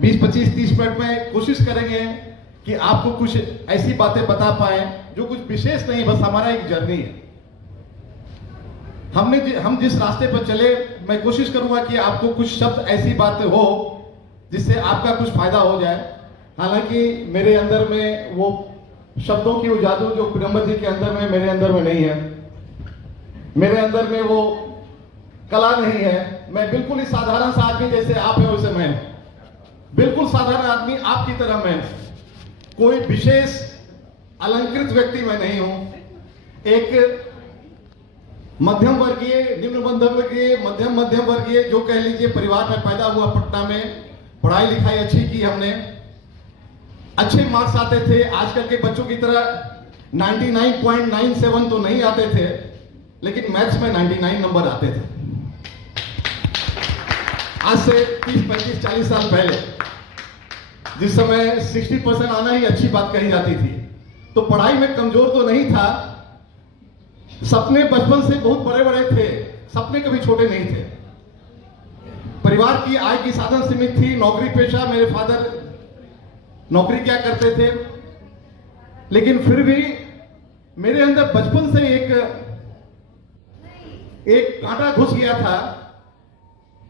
20-25-30 minute में कोशिश करेंगे कि आपको कुछ ऐसी बातें बता पाए जो कुछ विशेष नहीं, बस हमारा एक जर्नी है। हम जिस रास्ते पर चले, मैं कोशिश करूंगा कि आपको कुछ शब्द ऐसी बातें हो जिससे आपका कुछ फायदा हो जाए। हालांकि मेरे अंदर में वो शब्दों की वो जादू जो प्रियंबल जी के अंदर में मेरे अंदर में नहीं है, मेरे अंदर में वो कला नहीं है। मैं बिल्कुल ही साधारण सा आदमी, जैसे आप हैं वैसे मैं, बिल्कुल साधारण आदमी आपकी तरह मैं, कोई विशेष अलंकृत व्यक्ति मैं नहीं हूं। एक मध्यम वर्गीय, निम्न मध्यम वर्गीय, मध्यम वर्गीय जो कह लीजिए परिवार में पैदा हुआ। पटना में पढ़ाई लिखाई अच्छी की हमने, अच्छे मार्क्स आते थे। आजकल के बच्चों की तरह 99.97 तो नहीं आते थे, लेकिन मैथ्स में 99 नंबर आते थे। आज से 30-35-40 साल पहले, जिस समय 60% आना ही अच्छी बात कही जाती थी, तो पढ़ाई में कमजोर तो नहीं था। सपने बचपन से बहुत बड़े बड़े थे, सपने कभी छोटे नहीं थे। परिवार की आय की साधन सीमित थी, नौकरी पेशा, मेरे फादर नौकरी क्या करते थे, लेकिन फिर भी मेरे अंदर बचपन से एक कांटा घुस गया था।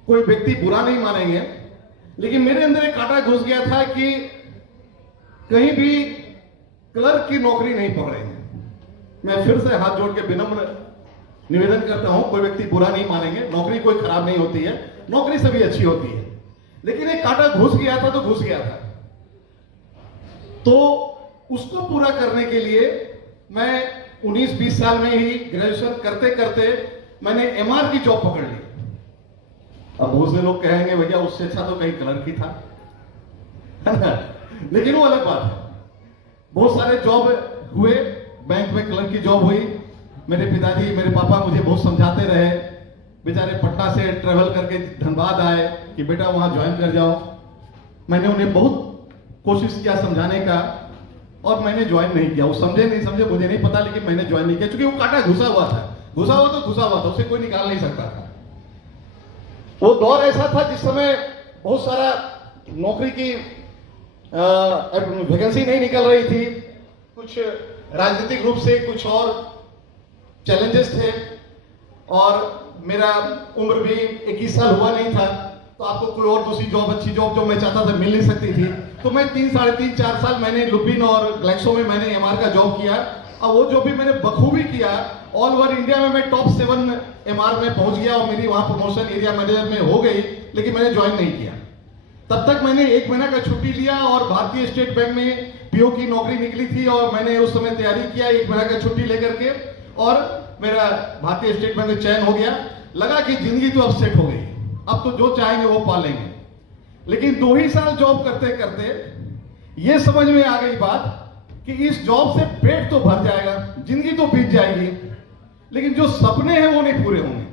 कोई व्यक्ति बुरा नहीं मानेंगे, लेकिन मेरे अंदर एक कांटा घुस गया था कि कहीं भी क्लर्क की नौकरी नहीं पकड़ेंगे। मैं फिर से हाथ जोड़ के विनम्र निवेदन करता हूं, कोई व्यक्ति बुरा नहीं मानेंगे, नौकरी कोई खराब नहीं होती है, नौकरी सभी अच्छी होती है, लेकिन एक कांटा घुस गया था तो घुस गया था। तो उसको पूरा करने के लिए मैं 19-20 साल में ही ग्रेजुएशन करते करते मैंने एमआर की जॉब पकड़ ली। अब बहुत से लोग कहेंगे भैया उससे अच्छा तो कहीं क्लर्क ही था, लेकिन वो अलग बात है। बहुत सारे जॉब हुए, बैंक में क्लर्क की जॉब हुई। मेरे पिताजी, मेरे पापा मुझे बहुत समझाते रहे, बेचारे पटना से ट्रेवल करके धनबाद आए कि बेटा वहां ज्वाइन कर जाओ। मैंने उन्हें बहुत कोशिश किया समझाने का, और मैंने ज्वाइन नहीं किया। वो समझे नहीं समझे मुझे नहीं पता, लेकिन मैंने ज्वाइन नहीं किया, क्योंकि वो कांटा घुसा हुआ था। घुसा हुआ था, उसे कोई निकाल नहीं सकता था। वो दौर ऐसा था जिस समय बहुत सारा नौकरी की वैकेंसी नहीं निकल रही थी, कुछ राजनीतिक रूप से कुछ और चैलेंजेस थे, और मेरा उम्र भी 21 साल हुआ नहीं था, तो आपको कोई और दूसरी जॉब, अच्छी जॉब जो मैं चाहता था मिल नहीं सकती थी। तो मैं 3-3.5-4 साल मैंने लुपिन और ग्लैक्सो में मैंने एमआर का जॉब किया, और वो जो भी मैंने बखूबी किया, ऑल ओवर इंडिया में मैं टॉप 7 एमआर में पहुंच गया, और मेरी वहां प्रमोशन एरिया मैनेजर में हो गई, लेकिन मैंने ज्वाइन नहीं किया। तब तक मैंने 1 महीना का छुट्टी लिया, और भारतीय स्टेट बैंक में पीओ की नौकरी निकली थी, और मैंने उस समय तैयारी किया 1 महीना का छुट्टी लेकर के, और मेरा भारतीय स्टेट बैंक में चयन हो गया। लगा कि जिंदगी तो अब सेट हो गई, अब तो जो चाहेंगे वो पालेंगे। लेकिन 2 ही साल जॉब करते करते ये समझ में आ गई बात कि इस जॉब से पेट तो भर जाएगा, जिंदगी तो बीत जाएगी, लेकिन जो सपने हैं वो नहीं पूरे होंगे,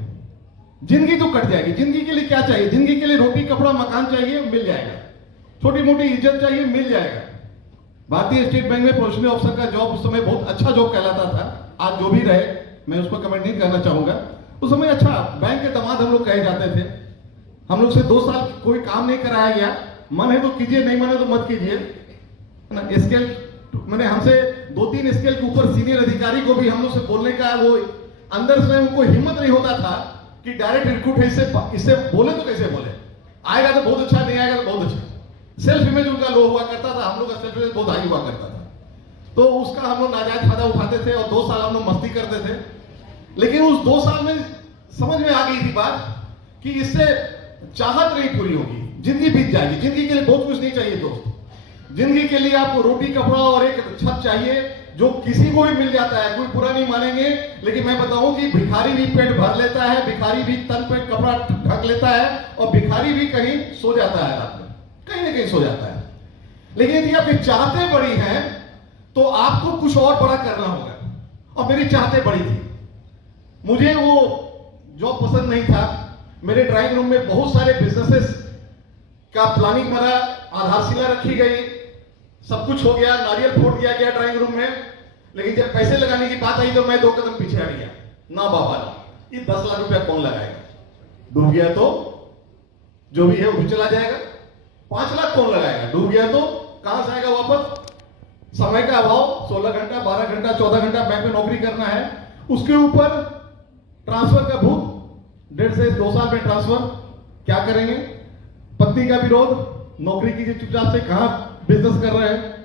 जिंदगी तो कट जाएगी। जिंदगी के लिए क्या चाहिए? जिंदगी के लिए रोटी कपड़ा मकान चाहिए, मिल जाएगा। छोटी मोटी इज्जत चाहिए, मिल जाएगा। भारतीय स्टेट बैंक में प्रोफेशनल ऑफिसर का जॉब उस समय बहुत अच्छा जॉब कहलाता था। आज जो भी रहे, मैं उसको कमेंट नहीं करना चाहूंगा। उस समय अच्छा, बैंक के दामाद हम लोग कहे जाते थे। हम लोग से 2 साल कोई काम नहीं कराया गया, मन है तो कीजिए, नहीं मन है तो मत कीजिए, है ना। स्केल मैंने हमसे 2-3 स्केल के ऊपर सीनियर अधिकारी को भी हम लोग से बोलने का वो अंदर से उनको हिम्मत नहीं होता था कि डायरेक्ट रिक्रूट है, इससे बोले तो कैसे बोले, आएगा तो बहुत अच्छा, नहीं आएगा तो बहुत अच्छा। सेल्फ इमेज उनका लो हुआ करता था, हम लोग का सेल्फ इमेज बहुत हाई हुआ करता था, तो उसका हम लोग नाजायज फायदा उठाते थे, और 2 साल हम लोग मस्ती करते थे। लेकिन उस 2 साल में समझ में आ गई थी बात कि इससे चाहत नहीं पूरी होगी, जिंदगी बीत जाएगी। जिंदगी के लिए बहुत कुछ नहीं चाहिए दोस्त, जिंदगी के लिए आपको रोटी कपड़ा और एक छत चाहिए, जो किसी को भी मिल जाता है, कोई बुरा नहीं मानेंगे। लेकिन मैं बताऊं कि भिखारी भी पेट भर लेता है, भिखारी भी तन पे कपड़ा ढक लेता है, और भिखारी भी कहीं सो जाता है, रात में कहीं ना कहीं सो जाता है। लेकिन यदि आपकी चाहतें बड़ी हैं तो आपको कुछ और बड़ा करना होगा, और मेरी चाहतें बड़ी थी। मुझे वो जॉब पसंद नहीं था। मेरे ड्राइंग रूम में बहुत सारे बिजनेसेस का प्लानिंग बना, आधारशिला रखी गई, सब कुछ हो गया, नारियल फोड़ दिया गया ड्राइंग रूम में। लेकिन जब पैसे लगाने की बात आई तो मैं 2 कदम पीछे हट गया। ना बाबा ना, ये 10 लाख रुपया कौन लगाएगा? डूब गया तो जो भी है वो भी चला जाएगा। 5 लाख कौन लगाएगा? डूब गया तो कहां से आएगा वापस? समय का अभाव, 16 घंटा 12 घंटा 14 घंटा बैंक में नौकरी करना है, उसके ऊपर ट्रांसफर का भूत, 1.5 से 2 साल में ट्रांसफर, क्या करेंगे? पत्नी का विरोध, नौकरी कीजिए चुपचाप से, कहां बिजनेस कर रहे हैं?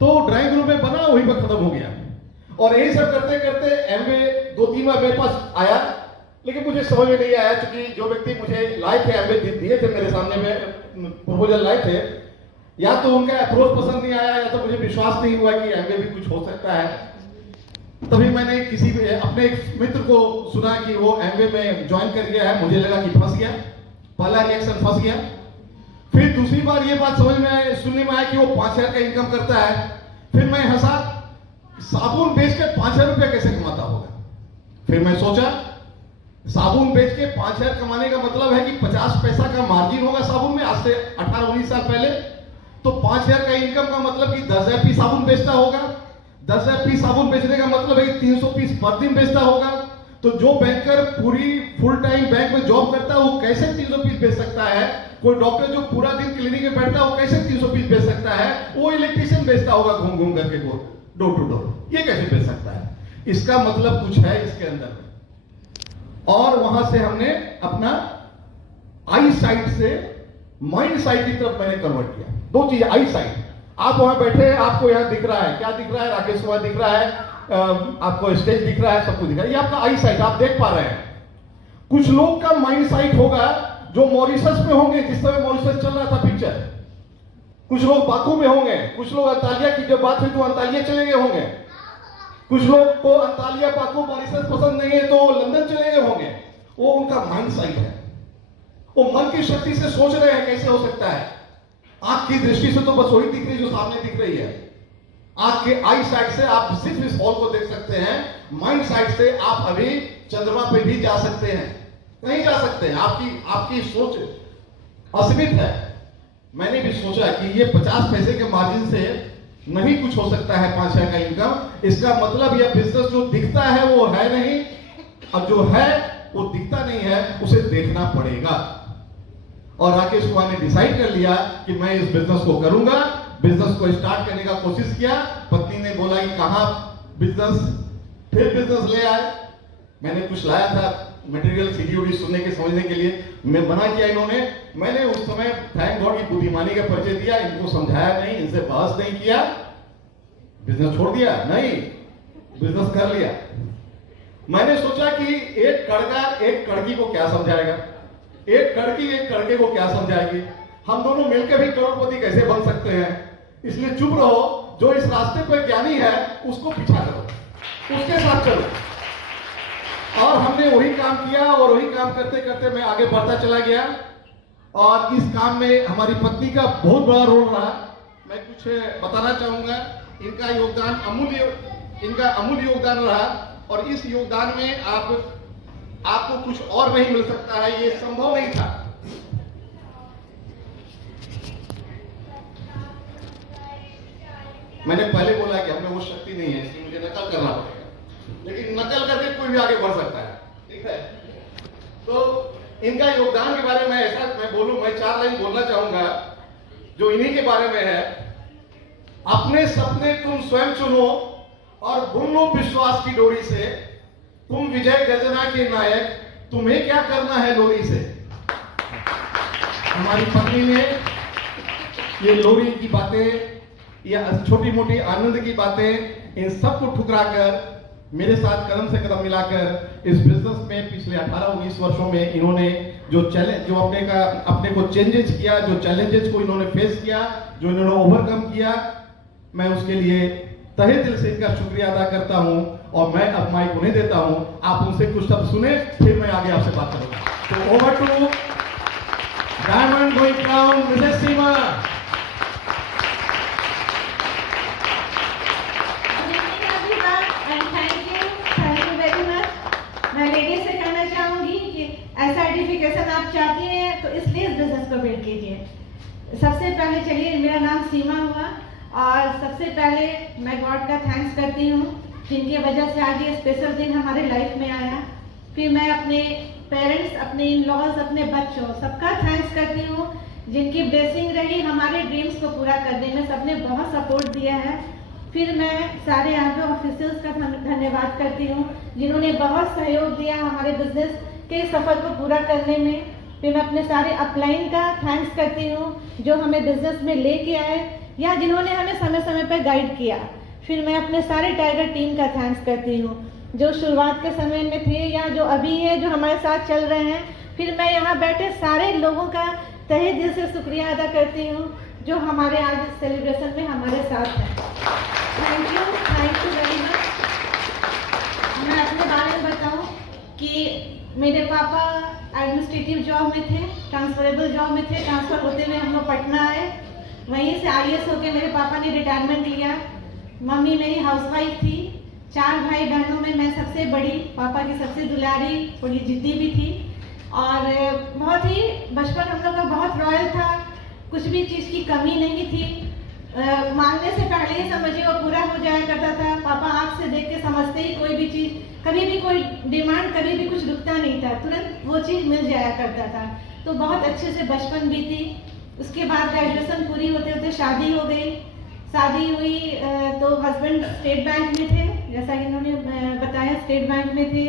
तो ड्राइंग रूम में बना, वहीं पर खत्म हो गया। और यही सब करते करते एमवे 2-3 बार मेरे पास आया, लेकिन मुझे समझ में नहीं आया, क्योंकि जो व्यक्ति मुझे लाए थे, एमवे दिए थे मेरे सामने में प्रपोजल लाए थे, या तो उनका अप्रोच पसंद नहीं आया, या तो मुझे विश्वास नहीं हुआ कि एमवे भी कुछ हो सकता है। तभी मैंने किसी अपने एक मित्र को सुना कि वो एमवे में ज्वाइन कर गया है, मुझे लगा कि फंस गया, पहला रिएक्शन फंस गया। फिर दूसरी बार ये बात समझ में सुनने में आया कि वो 5,000 का इनकम करता है। फिर मैं हंसा, साबुन बेच के 5,000 रुपया कैसे कमाता होगा? फिर मैं सोचा, साबुन बेच के 5,000 कमाने का मतलब है कि 50 पैसा का मार्जिन होगा साबुन में, आज से 18-19 साल पहले। तो 5,000 का इनकम का मतलब कि 10,000 पीस साबुन बेचता होगा। 10,000 पीस साबुन बेचने का मतलब है कि 300 पीस पर दिन बेचता होगा। तो जो बैंकर पूरी फुल टाइम बैंक में जॉब करता है, वो कैसे 300 पीस बेच सकता है? कोई डॉक्टर जो पूरा दिन क्लिनिक में बैठता है, वो कैसे 300 पीस बेच सकता है? वो इलेक्ट्रिशियन बेचता होगा घूम घूम करके डोर टू डोर, ये कैसे बेच सकता है? इसका मतलब कुछ है इसके अंदर में। और वहां से हमने अपना आई साइट से माइंड साइट की तरफ मैंने कन्वर्ट किया। 2 चीज, आई साइट, आप वहां बैठे हैं, आपको यहां दिख रहा है, क्या दिख रहा है? राकेश कुमार दिख रहा है, आपको स्टेज दिख रहा है, सब कुछ दिख रहा है, ये आपका आई साइट, आप देख पा रहे हैं। कुछ लोग का माइंड साइट होगा जो मॉरिशस में होंगे, जिस समय मॉरिशस चल रहा था पिक्चर। कुछ लोग बाकू में होंगे, कुछ लोग अंतालिया की जब बात हुई तो अंतालिया चले गए होंगे, कुछ लोग को अंतालिया बाकू मॉरिशस पसंद नहीं है तो लंदन चले गए होंगे। वो उनका माइंड साइट है, वो मन की शक्ति से सोच रहे हैं कैसे हो सकता है। आंख की दृष्टि से तो बस वही दिख रही जो सामने दिख रही है। आंख के आई साइड से आप सिर्फ इस हॉल को देख सकते हैं, माइंड साइड से आप अभी चंद्रमा पे भी जा सकते हैं, कहीं जा सकते हैं। आपकी सोच असीमित है। मैंने भी सोचा कि ये 50 पैसे के मार्जिन से नहीं कुछ हो सकता है 5,000 का इनकम। इसका मतलब यह बिजनेस जो दिखता है वो है नहीं, और जो है वो दिखता नहीं है, उसे देखना पड़ेगा। और राकेश कुमार ने डिसाइड कर लिया कि मैं इस बिजनेस को करूंगा। बिजनेस को स्टार्ट करने का कोशिश किया। पत्नी ने बोला कि कहां बिजनेस, फिर बिजनेस ले आए। मैंने कुछ लाया था मटेरियल, सीडी सुनने के समझने के लिए, मैं बना किया इन्होंने। मैंने उस समय थैंक गॉड की बुद्धिमानी का परिचय दिया, इनको समझाया नहीं, इनसे बहस नहीं किया, बिजनेस छोड़ दिया नहीं, बिजनेस कर लिया। मैंने सोचा कि एक कड़का एक कड़की को क्या समझाएगा, एक कड़की एक कड़के को क्या समझाएगी, हम दोनों मिलकर भी करोड़पति कैसे बन सकते हैं। इसलिए चुप रहो, जो इस रास्ते पर ज्ञानी है उसको पीछा करो, उसके साथ चलो। और हमने वही काम किया, और वही काम करते करते मैं आगे बढ़ता चला गया। और इस काम में हमारी पत्नी का बहुत बड़ा रोल रहा। मैं कुछ बताना चाहूंगा, इनका अमूल्य योगदान रहा। और इस योगदान में आपको कुछ और नहीं मिल सकता है, ये संभव नहीं था। मैंने पहले बोला कि हमें वो शक्ति नहीं है, इसलिए मुझे नकल करना पड़ेगा, लेकिन नकल करके कोई भी आगे बढ़ सकता है, ठीक है। तो इनका योगदान के बारे में ऐसा मैं बोलूं, मैं 4 लाइन बोलना चाहूंगा जो इन्हीं के बारे में है। अपने सपने तुम स्वयं चुनो और बुन लो विश्वास की डोरी से, तुम विजय गर्जना के नायक, तुम्हें क्या करना है लोरी से। हमारी पत्नी ने ये लोरी की बातें या छोटी मोटी आनंद की बातें, इन सबको ठुकरा कर मेरे साथ कदम से कदम मिलाकर इस बिजनेस में पिछले 18-19 वर्षों में इन्होंने जो चैलेंज, जो अपने को चेंजेस किया, जो चैलेंजेस को इन्होंने फेस किया, जो इन्होंने ओवरकम किया, मैं उसके लिए तहे दिल से इनका शुक्रिया अदा करता हूं। और मैं अब माइक उन्हें देता हूं, आप उनसे कुछ शब्द सुने, फिर मैं आगे आपसे बात करूंगा। तो over to diamond going crown Mrs Seema. मैं लेडीज से कहना चाहूंगी कि ऐसा सर्टिफिकेशन आप चाहती हैं तो इसलिए इस बिजनेस को बिल्ड कीजिए। सबसे पहले चलिए, मेरा नाम सीमा हुआ, और सबसे पहले मैं गॉड का थैंक्स करती हूँ जिनकी वजह से आज ये स्पेशल दिन हमारे लाइफ में आया। फिर मैं अपने पेरेंट्स, अपने इन लॉज, अपने बच्चों, सबका थैंक्स करती हूँ जिनकी ब्लेसिंग रही हमारे ड्रीम्स को पूरा करने में, सबने बहुत सपोर्ट दिया है। फिर मैं सारे यहाँ पे ऑफिसर्स का धन्यवाद करती हूँ जिन्होंने बहुत सहयोग दिया हमारे बिजनेस के सफर को पूरा करने में। फिर मैं अपने सारे अपलाइन का थैंक्स करती हूँ जो हमें बिजनेस में लेके आए या जिन्होंने हमें समय समय पर गाइड किया। फिर मैं अपने सारे टाइगर टीम का थैंक्स करती हूँ जो शुरुआत के समय में थे या जो अभी है, जो हमारे साथ चल रहे हैं। फिर मैं यहाँ बैठे सारे लोगों का तहे दिल से शुक्रिया अदा करती हूँ जो हमारे आज इस सेलिब्रेशन में हमारे साथ हैं। Thank you very much. मैं अपने बारे में बताऊँ कि मेरे पापा एडमिनिस्ट्रेटिव जॉब में थे, ट्रांसफरेबल जॉब में थे। ट्रांसफ़र होते हुए हम लोग पटना आए, वहीं से IAS होके मेरे पापा ने रिटायरमेंट लिया। मम्मी मेरी हाउसवाइफ थी। 4 भाई बहनों में मैं सबसे बड़ी, पापा की सबसे दुलारी, थोड़ी जिद्दी भी थी और बहुत ही बचपन हम लोग का बहुत रॉयल था, कुछ भी चीज़ की कमी नहीं थी। मांगने से पहले ही समझिए वो पूरा हो जाया करता था। पापा आँख से देख के समझते ही कोई भी चीज़, कभी भी कोई डिमांड, कभी भी कुछ रुकता नहीं था, तुरंत वो चीज़ मिल जाया करता था। तो बहुत अच्छे से बचपन बीती। उसके बाद ग्रेजुएशन पूरी होते होते शादी हो गई। शादी हुई तो हस्बैंड स्टेट बैंक में थे, जैसा कि इन्होंने बताया स्टेट बैंक में थे।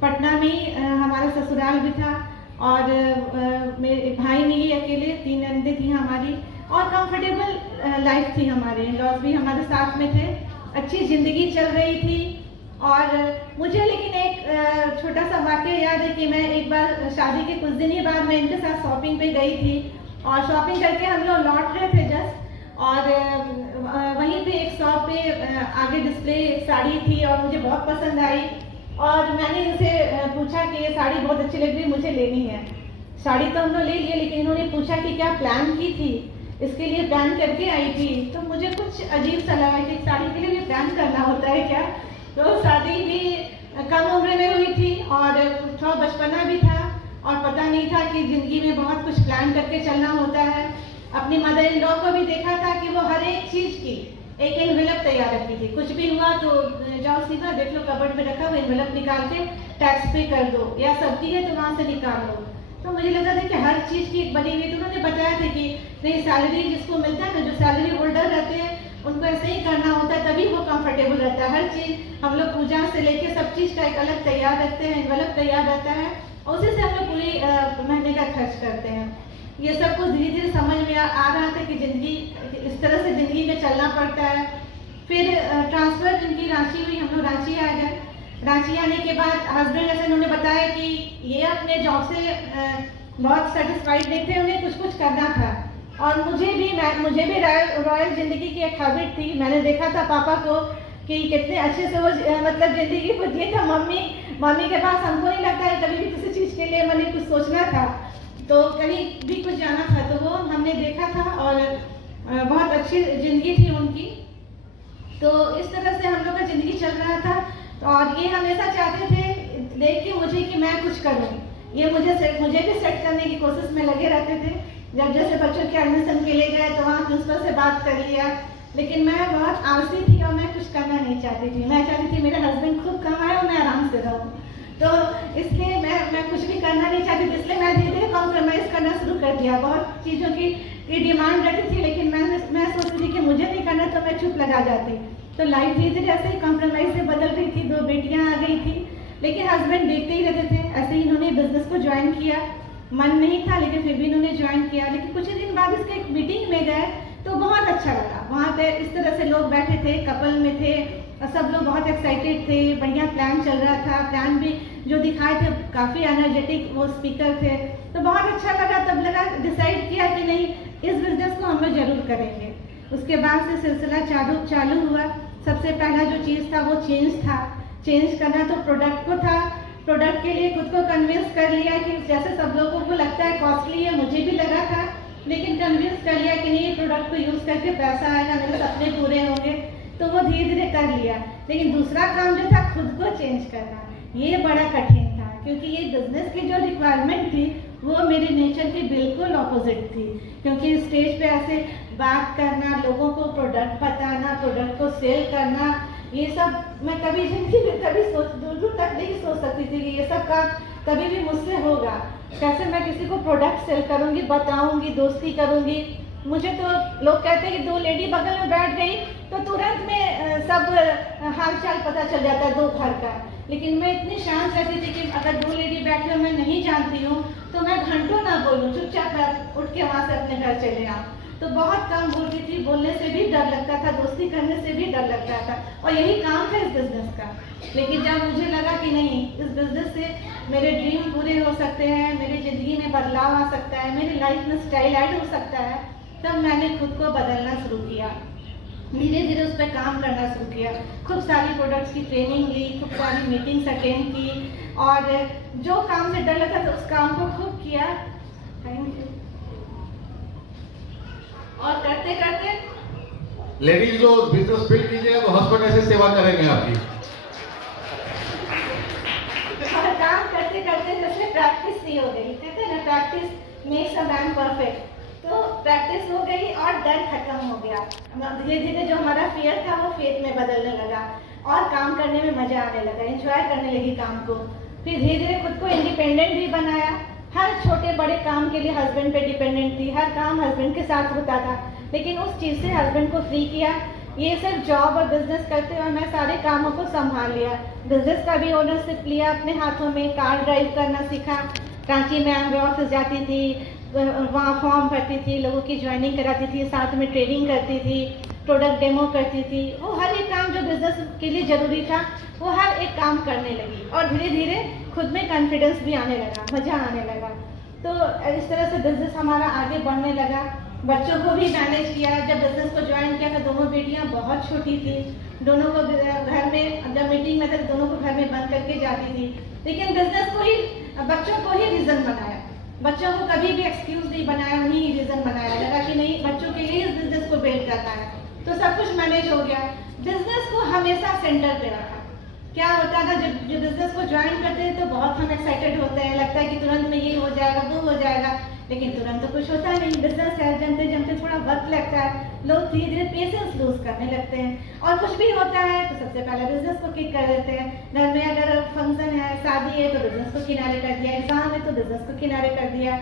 पटना में हमारा ससुराल भी था और मेरे भाई नहीं अकेले, 3 नंदे थी हमारी और कंफर्टेबल लाइफ थी हमारे। लॉस भी हमारे साथ में थे, अच्छी ज़िंदगी चल रही थी। और मुझे लेकिन एक छोटा सा वाक़या याद है कि मैं एक बार शादी के कुछ दिन ही बाद मैं इनके साथ शॉपिंग पे गई थी और शॉपिंग करके हम लोग लौट रहे थे जस्ट, और वहीं पे एक शॉप पे आगे डिस्प्ले साड़ी थी और मुझे बहुत पसंद आई और मैंने इनसे पूछा कि ये साड़ी बहुत अच्छी लग रही है, मुझे लेनी है। साड़ी तो हम लोग ले लिए, लेकिन इन्होंने पूछा कि क्या प्लान की थी, इसके लिए प्लान करके आई थी। तो मुझे कुछ अजीब सा लगा कि साड़ी के लिए भी प्लान करना होता है क्या। तो शादी भी कम उम्र में हुई थी और थोड़ा बचपना भी था और पता नहीं था कि ज़िंदगी में बहुत कुछ प्लान करके चलना होता है। अपनी मदर इन लॉ को भी देखा था कि वो हर एक चीज़ की एक एनवेलप तैयार रखी थी। कुछ भी हुआ तो जाओ सीधा देख लो कबर्ड में रखा हुआ एनवेलप निकाल के टैक्स पे कर दो, या सब्जी है तो वहाँ से निकाल लो। तो मुझे लगा था कि हर चीज़ की एक बनी हुई। तो उन्होंने बताया था कि नहीं, सैलरी जिसको मिलता है ना, जो सैलरी होल्डर रहते हैं उनको ऐसे ही करना होता है, तभी वो कंफर्टेबल रहता है। हर चीज़ हम लोग पूजा से लेके सब चीज़ का एक अलग तैयार रखते हैं, एनवेलप तैयार रहता है और उसी से हम लोग पूरी महीने का खर्च करते हैं। ये सब कुछ धीरे धीरे समझ में आ रहा था कि ज़िंदगी इस तरह से ज़िंदगी में चलना पड़ता है। फिर ट्रांसफ़र इनकी रांची हुई, हम लोग रांची आ गए। रांची आने के बाद हस्बैंड जैसे उन्होंने बताया कि ये अपने जॉब से बहुत सेटिस्फाइड नहीं थे, उन्हें कुछ कुछ करना था। और मुझे भी रॉयल ज़िंदगी की एक हैबिट थी। मैंने देखा था पापा को कि कितने अच्छे से वो मतलब ज़िंदगी को जिए था। मम्मी के पास हमको नहीं लगता है कभी भी किसी चीज़ के लिए मैंने कुछ सोचना था, तो कहीं भी कुछ जाना था तो वो हमने देखा था और बहुत अच्छी ज़िंदगी थी उनकी। तो इस तरह से हम लोग का ज़िंदगी चल रहा था और ये हमेशा चाहते थे देख के मुझे कि मैं कुछ करूँ। ये मुझे भी सेट करने की कोशिश में लगे रहते थे। जब जैसे बच्चों के एडमिशन के लिए गए तो वहाँ प्रिंसिपल से बात कर लिया, लेकिन मैं बहुत आलसी थी और मैं कुछ करना नहीं चाहती थी। मैं चाहती थी मेरे हस्बैंड खूब कमाए और मैं आराम से रहूँ, तो इसलिए मैं कुछ भी करना नहीं चाहती थी। इसलिए मैं धीरे धीरे कॉम्प्रोमाइज़ करना शुरू कर दिया। बहुत चीज़ों की डिमांड रहती थी, लेकिन मैं सोचती थी कि मुझे नहीं करना, तो मैं चुप लगा जाती। तो लाइफ धीरे धीरे ऐसे ही कॉम्प्रोमाइज़ से बदल रही थी। 2 बेटियाँ आ गई थी, लेकिन हस्बैंड देखते ही रहते थे। ऐसे ही इन्होंने बिजनेस को ज्वाइन किया, मन नहीं था लेकिन फिर भी इन्होंने ज्वाइन किया। लेकिन कुछ दिन बाद इसके एक मीटिंग में गए तो बहुत अच्छा लगा। वहाँ पे इस तरह से लोग बैठे थे, कपल में थे और सब लोग बहुत एक्साइटेड थे, बढ़िया प्लान चल रहा था। प्लान भी जो दिखाए थे काफ़ी एनर्जेटिक वो स्पीकर थे, तो बहुत अच्छा लगा। तब लगा, डिसाइड किया कि नहीं, इस बिजनेस को हम लोग जरूर करेंगे। उसके बाद से सिलसिला चालू हुआ। सबसे पहला जो चीज़ था वो चेंज करना तो प्रोडक्ट को था। प्रोडक्ट के लिए खुद को कन्विंस कर लिया कि जैसे सब लोगों को लगता है कॉस्टली है, मुझे भी लगा था, लेकिन कन्विंस कर लिया कि नहीं, प्रोडक्ट को यूज़ करके पैसा आएगा, मेरे सपने पूरे होंगे। तो वो धीरे धीरे कर लिया। लेकिन दूसरा काम जो था खुद को चेंज करना, ये बड़ा कठिन था, क्योंकि ये बिजनेस की जो रिक्वायरमेंट थी वो मेरे नेचर के बिल्कुल ऑपोजिट थी। क्योंकि स्टेज पे ऐसे बात करना, लोगों को प्रोडक्ट बताना, प्रोडक्ट को सेल करना, ये सब मैं कभी जिंदगी में दूर तक नहीं सोच सकती थी कि ये सब काम कभी भी मुझसे होगा। कैसे मैं किसी को प्रोडक्ट सेल करूंगी, बताऊंगी, दोस्ती करूंगी। मुझे तो लोग कहते हैं कि दो लेडी बगल में बैठ गई तो तुरंत में सब हाल चाल पता चल जाता है दो घर का। लेकिन मैं इतनी शांत रहती थी कि अगर दो लेडी बैठी हो मैं नहीं जानती हूँ तो मैं घंटों ना बोलूँ, चुपचाप उठ के वहाँ से अपने घर चले आऊँ। तो बहुत कम बोलती थी, बोलने से भी डर लगता था, दोस्ती करने से भी डर लगता था, और यही काम था इस बिजनेस का। लेकिन जब मुझे लगा कि नहीं, इस बिजनेस से मेरे ड्रीम पूरे हो सकते हैं, मेरी ज़िंदगी में बदलाव आ सकता है, मेरी लाइफ में स्टाइल ऐड हो सकता है, तब मैंने खुद को बदलना शुरू किया। धीरे धीरे उस पर काम करना शुरू किया। खूब सारी प्रोडक्ट्स की ट्रेनिंग ली, खूब सारी मीटिंग्स अटेंड की, और जो काम से डर लगता था उस काम को खूब किया। Thank you. और करते करते लेडीज जो बिजनेस बिल्ड कीजिएगा तो हस्बैंड ऐसे सेवा करेंगे आपकी। और काम करते करते जैसे प्रैक्टिस नहीं हो गई, कहते हैं ना practice makes a man perfect. तो प्रैक्टिस हो गई और डर खत्म हो गया। धीरे धीरे जो हमारा फियर था वो फेथ में बदलने लगा, और काम करने में मजा आने लगा, एंजॉय करने लगी काम को। फिर धीरे धीरे खुद को इंडिपेंडेंट भी बनाया। हर छोटे बड़े काम के लिए हस्बैंड पे डिपेंडेंट थी, हर काम हस्बैंड के साथ होता था, लेकिन उस चीज़ से हस्बैंड को फ्री किया। ये सिर्फ जॉब और बिजनेस करते हुए मैं सारे कामों को संभाल लिया। बिजनेस का भी ओनरशिप लिया अपने हाथों में, कार ड्राइव करना सीखा। रांची में एमवे ऑफिस जाती थी, वहाँ फॉर्म भरती थी, लोगों की ज्वाइनिंग कराती थी, साथ में ट्रेनिंग करती थी, प्रोडक्ट डेमो करती थी। वो हर एक काम जो बिजनेस के लिए ज़रूरी था वो हर एक काम करने लगी, और धीरे धीरे खुद में कॉन्फिडेंस भी आने लगा, मज़ा आने लगा। तो इस तरह से बिजनेस हमारा आगे बढ़ने लगा। बच्चों को भी मैनेज किया। जब बिजनेस को ज्वाइन किया तो दोनों बेटियां बहुत छोटी थी, दोनों को घर में, जब मीटिंग में तक दोनों को घर में बंद करके जाती थी। लेकिन बिजनेस को ही, बच्चों को ही रीज़न बनाया, बच्चों को कभी भी एक्सक्यूज नहीं बनाया, उन्हीं रीज़न बनाया। लगा कि नहीं, बच्चों के लिए इस बिजनेस को बिल्ड करना है, तो सब कुछ मैनेज हो गया। बिजनेस को हमेशा सेंटर पे रखा। क्या होता था, जब बिजनेस को ज्वाइन करते हैं तो बहुत हम एक्साइटेड होते हैं, लगता है कि तुरंत में ये हो जाएगा, वो हो जाएगा, लेकिन तुरंत तो कुछ होता नहीं। बिजनेस है, जनते जनते थोड़ा वक्त लगता है, लोग धीरे धीरे पेशेंस लूज करने लगते हैं, और कुछ भी होता है तो सबसे पहले बिजनेस को किक कर देते हैं। घर में अगर फंक्शन है, शादी है, तो बिजनेस को किनारे कर दिया, एग्जाम है तो बिजनेस को किनारे कर दिया।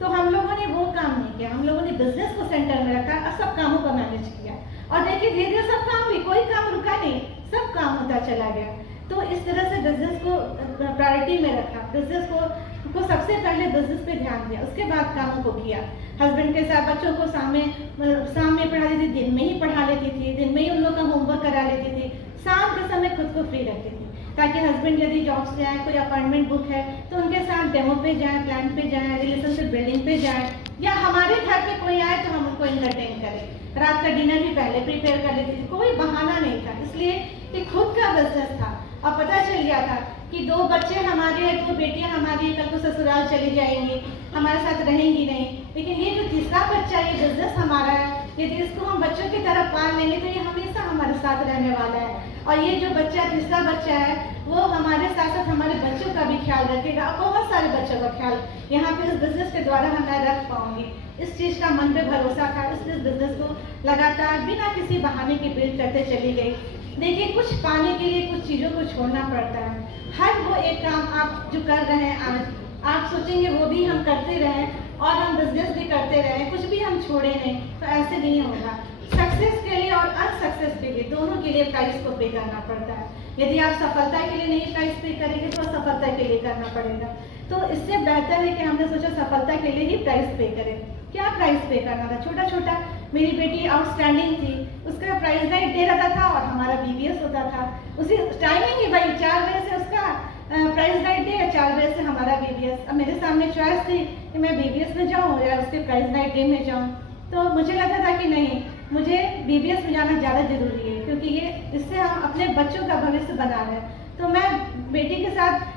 तो हम लोगों ने वो काम नहीं किया, हम लोगों ने बिजनेस को सेंटर में रखा और सब कामों को मैनेज किया। और देखिए धीरे धीरे सब काम भी, कोई काम रुका नहीं, सब काम होता चला गया। तो इस तरह से बिजनेस को प्रायोरिटी में रखा, बिजनेस को सबसे पहले बिजनेस पे ध्यान दिया, उसके बाद कामों को किया। हस्बैंड के साथ बच्चों को शाम में पढ़ा देती थी, दिन में ही पढ़ा लेती थी, दिन में ही उन लोग का होमवर्क करा लेती थी। शाम के समय खुद को फ्री रखती थी, ताकि हस्बैंड यदि जॉब से आए, कोई अपॉइंटमेंट बुक है तो उनके साथ डेमो पे जाए, प्लान पे जाए, रिलेशनशिप बिल्डिंग पे जाए, या हमारे घर पे कोई आए तो हम उनको एंटरटेन करें। रात का डिनर भी पहले प्रिपेयर कर लेती थी, कोई बहाना नहीं था, इसलिए कि खुद का बिजनेस था। और पता चल गया था कि दो बच्चे हमारे हैं, दो बेटियां हमारी हैं, कल को ससुराल चली जाएंगी, हमारे साथ रहेंगी नहीं। लेकिन ये जो तीसरा बच्चा, ये बिजनेस हमारा है, यदि इसको हम बच्चों की तरह पाल लेंगे तो ये हमेशा हमारे साथ रहने वाला है। और ये जो बच्चा, तीसरा बच्चा है, वो हमारे साथ साथ हमारे बच्चों का भी ख्याल रखेगा, और बहुत सारे बच्चों का ख्याल यहाँ पे इस बिजनेस के द्वारा मैं रख पाऊंगी। इस चीज़ का मन पे भरोसा था, इसलिए इस बिजनेस को लगातार बिना किसी बहाने के बिल्ड करते चली गई। देखिए, कुछ पाने के लिए कुछ चीज़ों को छोड़ना पड़ता है। हर वो एक काम आप जो कर रहे हैं आज, आप सोचेंगे वो भी हम करते रहें और हम बिजनेस भी करते रहें, कुछ भी हम छोड़े नहीं, तो ऐसे नहीं होगा। सक्सेस के लिए और अनसक्सेस के लिए, दोनों के लिए प्राइस को पे करना पड़ता है। यदि आप सफलता के लिए नहीं प्राइस पे करेंगे तो असफलता के लिए करना पड़ेगा। तो इससे बेहतर है कि हमने सोचा सफलता के लिए ही प्राइस पे करें। क्या प्राइस पे करना था? छोटा छोटा, मेरी बेटी आउटस्टैंडिंग थी, उसका प्राइस नाइट डे रहता था और हमारा बीबीएस होता था उसी टाइमिंग ही, भाई 4 बजे से उसका प्राइस नाइट डे है, 4 बजे से हमारा बीबीएस। अब मेरे सामने चॉइस थी कि मैं बीबीएस में जाऊँ या उसके प्राइस नाइट डे में जाऊँ। तो मुझे लगता था कि नहीं, मुझे बीबीएस में जाना ज़्यादा जरूरी है, क्योंकि ये इससे हम अपने बच्चों का भविष्य बना रहे हैं। तो मैं बेटी के साथ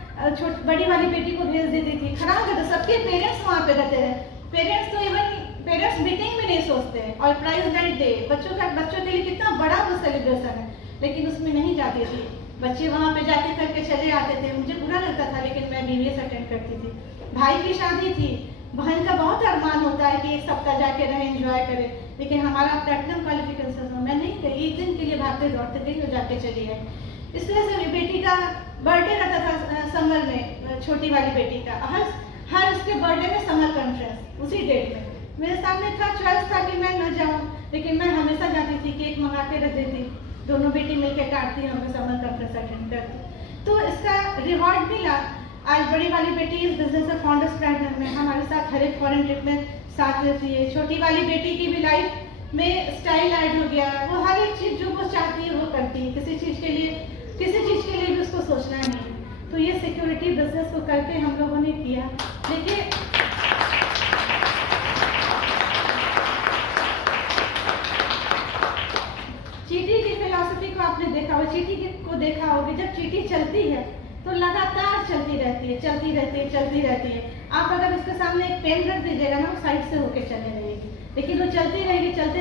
बड़ी वाली बेटी को भेज देती थी। खराब है तो सबके पेरेंट्स वहाँ पे रहते हैं, पेरेंट्स तो इवन पेरेंट्स मीटिंग में नहीं सोचते हैं। और प्राइज नाइट डे बच्चों के लिए कितना बड़ा वो सेलिब्रेशन है, लेकिन उसमें नहीं जाती थी। बच्चे वहाँ पे जाके करके चले आते थे, मुझे बुरा लगता था, लेकिन मैं बीबीएस अटेंड करती थी। भाई की शादी थी, बहन का बहुत अरमान होता है कि एक सप्ताह जाके रहे, एंजॉय करे, लेकिन हमारा प्लेटिनम क्वालिफिकेशन मैं नहीं गई, एक दिन के लिए भागते दौड़ते गई और जाके चली आई। इस तरह से बेटी का बर्थडे रहता था समर में, छोटी वाली बेटी का। हर उसके बर्थडे में समर कॉन्फ्रेंस उसी डेट में। मेरे सामने था चॉइस था कि मैं न जाऊं, लेकिन मैं हमेशा जाती थी, केक मंगा के रख देती, दोनों बेटी मिलकर काटती, हमें समर कॉन्फ्रेंस अटेंड करती। तो इसका रिवॉर्ड मिला। आज बड़ी वाली बेटी इस बिजनेस में फाउंडर्स प्रेगनेंट में हमारे साथ हर एक फॉरेन ट्रिप में साथ रहती है। छोटी वाली बेटी की भी लाइफ में स्टाइल ऐड हो गया है, वो हर एक चीज़ जो वो चाहती है वो करती है, किसी चीज़ के लिए भी उसको सोचना नहीं है। तो ये सिक्योरिटी बिजनेस को करके हम लोगों ने किया। देखिए चीटी की फिलॉसफी को आपने देखा होगा, चीटी को देखा होगा, जब चीटी चलती है तो लगातार चलती रहती है। आप अगर उसके सामने एक पेन रख दीजिएगा ना, वो साइड से होके चलने लगेगी, लेकिन वो चलती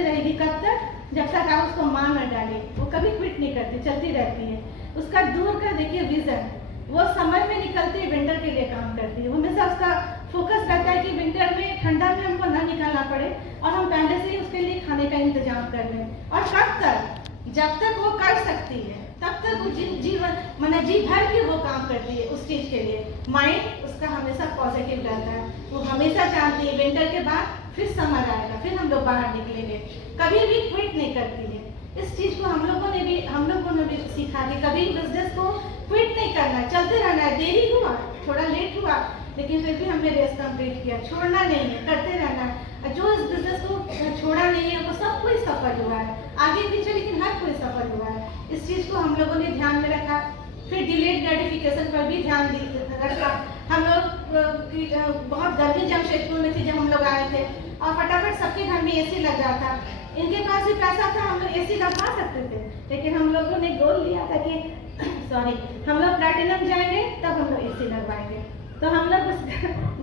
रहेगी। कब तक? जब तक आप उसको मार न डाले। वो कभी क्विट नहीं करती, चलती रहती है। उसका दूर का देखिए विजन, वो समर में निकलती है, विंटर के लिए काम करती है। वो हमेशा उसका फोकस रहता है कि विंटर में, ठंडा में हमको ना निकालना पड़े और हम पहले से ही उसके लिए खाने का इंतजाम कर लें। और कब तक? जब तक वो कर सकती है तब तक वो जीवन जी भर के वो काम करती है उस चीज के लिए। माइंड उसका हमेशा पॉजिटिव रहता है। वो हमेशा चाहती है विंटर के बाद फिर समर आएगा, फिर हम लोग बाहर निकलेंगे। कभी भी क्विट नहीं करती है। इस चीज को हम लोगों ने भी सीखा कि कभी बिजनेस को क्विट नहीं करना, चलते रहना है। देरी हुआ, थोड़ा लेट हुआ, लेकिन फिर भी हमने रेस कंप्लीट किया। छोड़ना नहीं है, करते रहना है। जो इस बिजनेस को छोड़ा नहीं है वो सब कोई सफल हुआ है, आगे पीछे, लेकिन हर कोई सफल हुआ है। इस चीज को हम लोगों ने ध्यान में रखा। फिर डिलेड ग्रेटिफिकेशन पर भी ध्यान रखा। हम लोग बहुत गर्मी जमशेदपुर में थी जब हम लोग आए थे, और फटाफट सबके घर में एसी लग रहा था। इनके पास भी पैसा था, हम लोग एसी लगवा सकते थे, लेकिन हम लोगों ने गोल लिया था कि हम लोग प्लैटिनम जाएंगे तब हम लोग एसी लगवाएंगे। तो हम लोग उस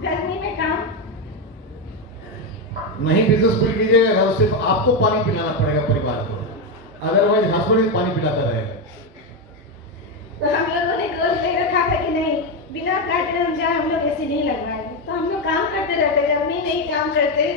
गर्मी में काम नहीं, बिजनेस बिल्ड कीजिएगा तो सिर्फ आपको पानी पिलाना पड़ेगा परिवार को, अदरवाइज हस्बैंड भी पानी पिलाता रहेगा। तो हम लोगों ने गोल ले रखा था कि नहीं, बिना प्लैटिनम जाए हम लोग एसी नहीं लगवाएंगे। तो हम लोग काम करते रहते, गर्मी में ही काम करते,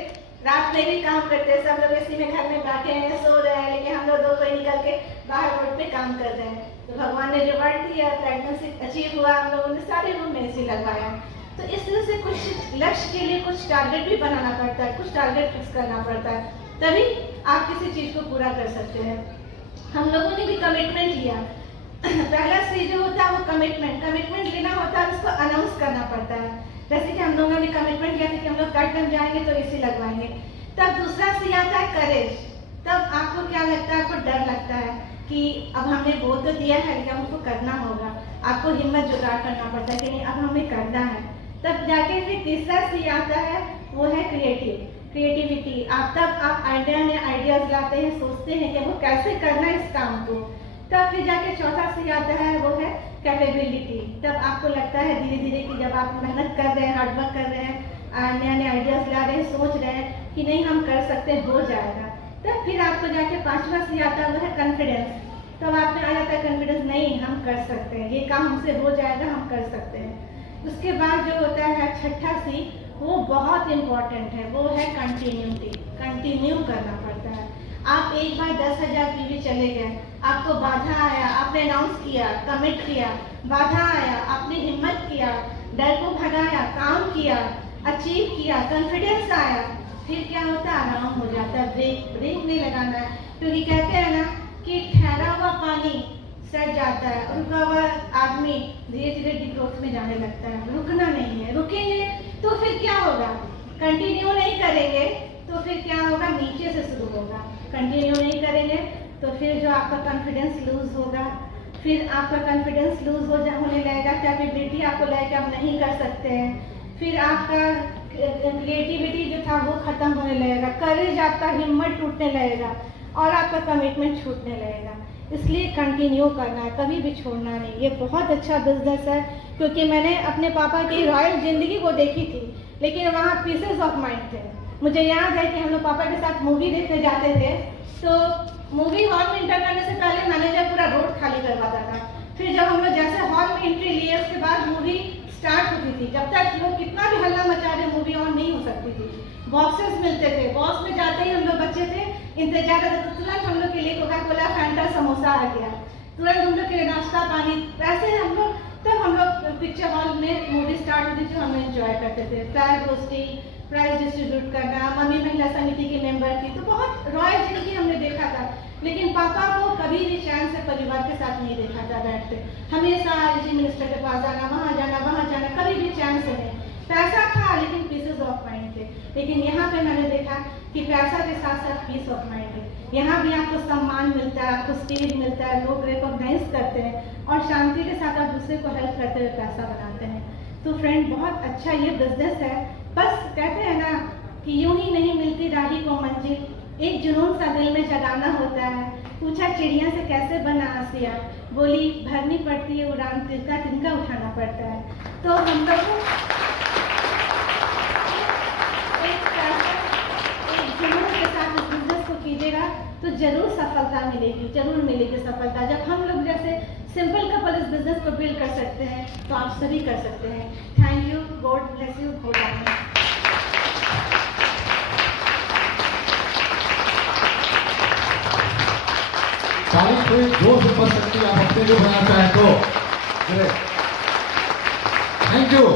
रात में भी काम करते। सब लोग एसी में घर में बैठे हैं, सो रहे हैं, लेकिन हम लोग दो कोई निकल के बाहर रोड पे काम कर रहे हैं। तो भगवान ने रिवॉर्ड दिया, प्रेगनेंसी अचीव हुआ, हम लोगों ने सारे रूम में एसी लगवाया। तो इस तरह से कुछ लक्ष्य के लिए कुछ टारगेट भी बनाना पड़ता है, कुछ टारगेट फिक्स करना पड़ता है, तभी आप किसी चीज को पूरा कर सकते हैं। हम लोगों ने भी कमिटमेंट लिया। पहला स्टेज जो होता है वो कमिटमेंट लेना होता है, उसको अनाउंस करना पड़ता है। जैसे कि हम लोगों ने कमिटमेंट किया था कि हम लोग प्लैटिनम जाएंगे तो एसी लगवाएंगे। तब दूसरा सी आता है करेज। तब आपको क्या लगता है? आपको डर लगता है कि अब हमने बोल तो दिया है लेकिन हमको करना होगा। आपको हिम्मत जुटाड़ करना पड़ता है कि नहीं, अब हमें करना है। तब जाके फिर तीसरा सी आता है, वो है क्रिएटिविटी। आप आइडियाज लाते हैं, सोचते हैं कि वो कैसे करना है इस काम को। तब फिर जाके चौथा सी आता है, वो है कैपेबिलिटी। तब आपको लगता है धीरे धीरे कि जब आप मेहनत कर रहे हैं, हार्डवर्क कर रहे हैं, नए आइडियाज ला रहे हैं, सोच रहे हैं कि नहीं हम कर सकते, हो जाएगा। तब फिर आपको जाके पांचवा सी आता है, वो है कॉन्फिडेंस। तब आप में आ जाता है कॉन्फिडेंस, नहीं हम कर सकते हैं, ये काम हमसे हो जाएगा, हम कर सकते हैं। उसके बाद जो होता है छठा सी, वो बहुत इम्पोर्टेंट है, वो है कंटिन्यू करना पड़ता है। आप एक बार 10,000 पीवी चले गए, आपको बाधा आया, आपने अनाउंस किया, कमिट किया, बाधा आया, आपने हिम्मत किया, डर को भगाया, काम किया, अचीव किया, कॉन्फिडेंस आया, फिर क्या होता है? आराम हो जाता है। ब्रेक नहीं लगाना है, क्योंकि कहते हैं ना कि ठहरा हुआ पानी सड़ जाता है, रुका हुआ आदमी धीरे धीरे डिग्रोथ में जाने लगता है। रुकना नहीं है, रुकेंगे तो फिर क्या होगा? कंटिन्यू नहीं करेंगे तो फिर क्या होगा? नीचे से शुरू होगा। कंटिन्यू नहीं करेंगे तो फिर जो आपका कॉन्फिडेंस लूज होगा, फिर आपका कॉन्फिडेंस लूज होने लगेगा, कैपेबिलिटी आपको लगेगा आप नहीं कर सकते हैं, फिर आपका क्रिएटिविटी जो था वो खत्म होने लगेगा, करेज आपका, हिम्मत टूटने लगेगा और आपका कमिटमेंट छूटने लगेगा। इसलिए कंटिन्यू करना है, कभी भी छोड़ना नहीं। ये बहुत अच्छा बिजनेस है, क्योंकि मैंने अपने पापा की रॉयल जिंदगी को देखी थी, लेकिन वहाँ पीसेस ऑफ माइंड थे। मुझे याद है कि हम लोग पापा के साथ मूवी देखने जाते थे, तो मूवी हॉल में एंटर करने से पहले मैनेजर पूरा रोड खाली करवाता था। फिर जब हम लोग जैसे हॉल में एंट्री लिए, उसके बाद मूवी स्टार्ट होती थी। जब तक लोग कितना भी हल्ला मचा रहे, मूवी ऑन नहीं हो सकती थी। बॉक्सेस मिलते थे, बॉक्स में जाते ही हम लोग बच्चे थे, इंतजार करते, तो तुरंत हम लोग के लिए कोका कोला, फैंटा, समोसा आ गया, तुरंत हम लोग के लिए नाश्ता पानी, ऐसे हम लोग। तब हम लोग पिक्चर हॉल में मूवी स्टार्ट होती थी, हम एंजॉय करते थे, फ्लैग होस्टिंग, प्राइज डिस्ट्रीब्यूट करना। मम्मी महिला समिति के मेंबर थी, तो बहुत रॉयल जिंदगी हमने देखा था। लेकिन पापा को कभी भी चैन से परिवार के साथ नहीं देखा था बैठते, हमेशा जी मिनिस्टर के पास जाना, वहाँ जाना, कभी भी चैन से नहीं। पैसा था लेकिन पीसेस ऑफ माइंड थे। लेकिन यहाँ पे मैंने देखा कि पैसा के साथ साथ पीस ऑफ माइंड है। यहाँ भी आपको सम्मान मिलता है, आपको स्टेज मिलता है, लोग रिकॉग्नाइज करते हैं और शांति के साथ आप दूसरे को हेल्प करते हुए पैसा बनाते हैं। तो फ्रेंड, बहुत अच्छा ये बिजनेस है। बस कहते हैं ना कि यूं ही नहीं मिलती राही को मंजिल, एक जुनून सा दिल में जगाना होता है। पूछा चिड़िया से कैसे बना आसिया, बोली भरनी पड़ती है उड़ान, तिनका तिनका उठाना पड़ता है। तो हम लोग को एक जुनून के साथ इस बिजनेस को कीजिएगा तो जरूर सफलता मिलेगी, जरूर मिलेगी सफलता। जब हम लोग जैसे सिंपल कपल इस बिजनेस को बिल्ड कर सकते हैं तो आप सभी कर सकते हैं। Thank you, God bless you, God bless. तारीफ कोई जोर से पढ़ सकती है, आप अपने जो बनाना चाहें तो। थैंक यू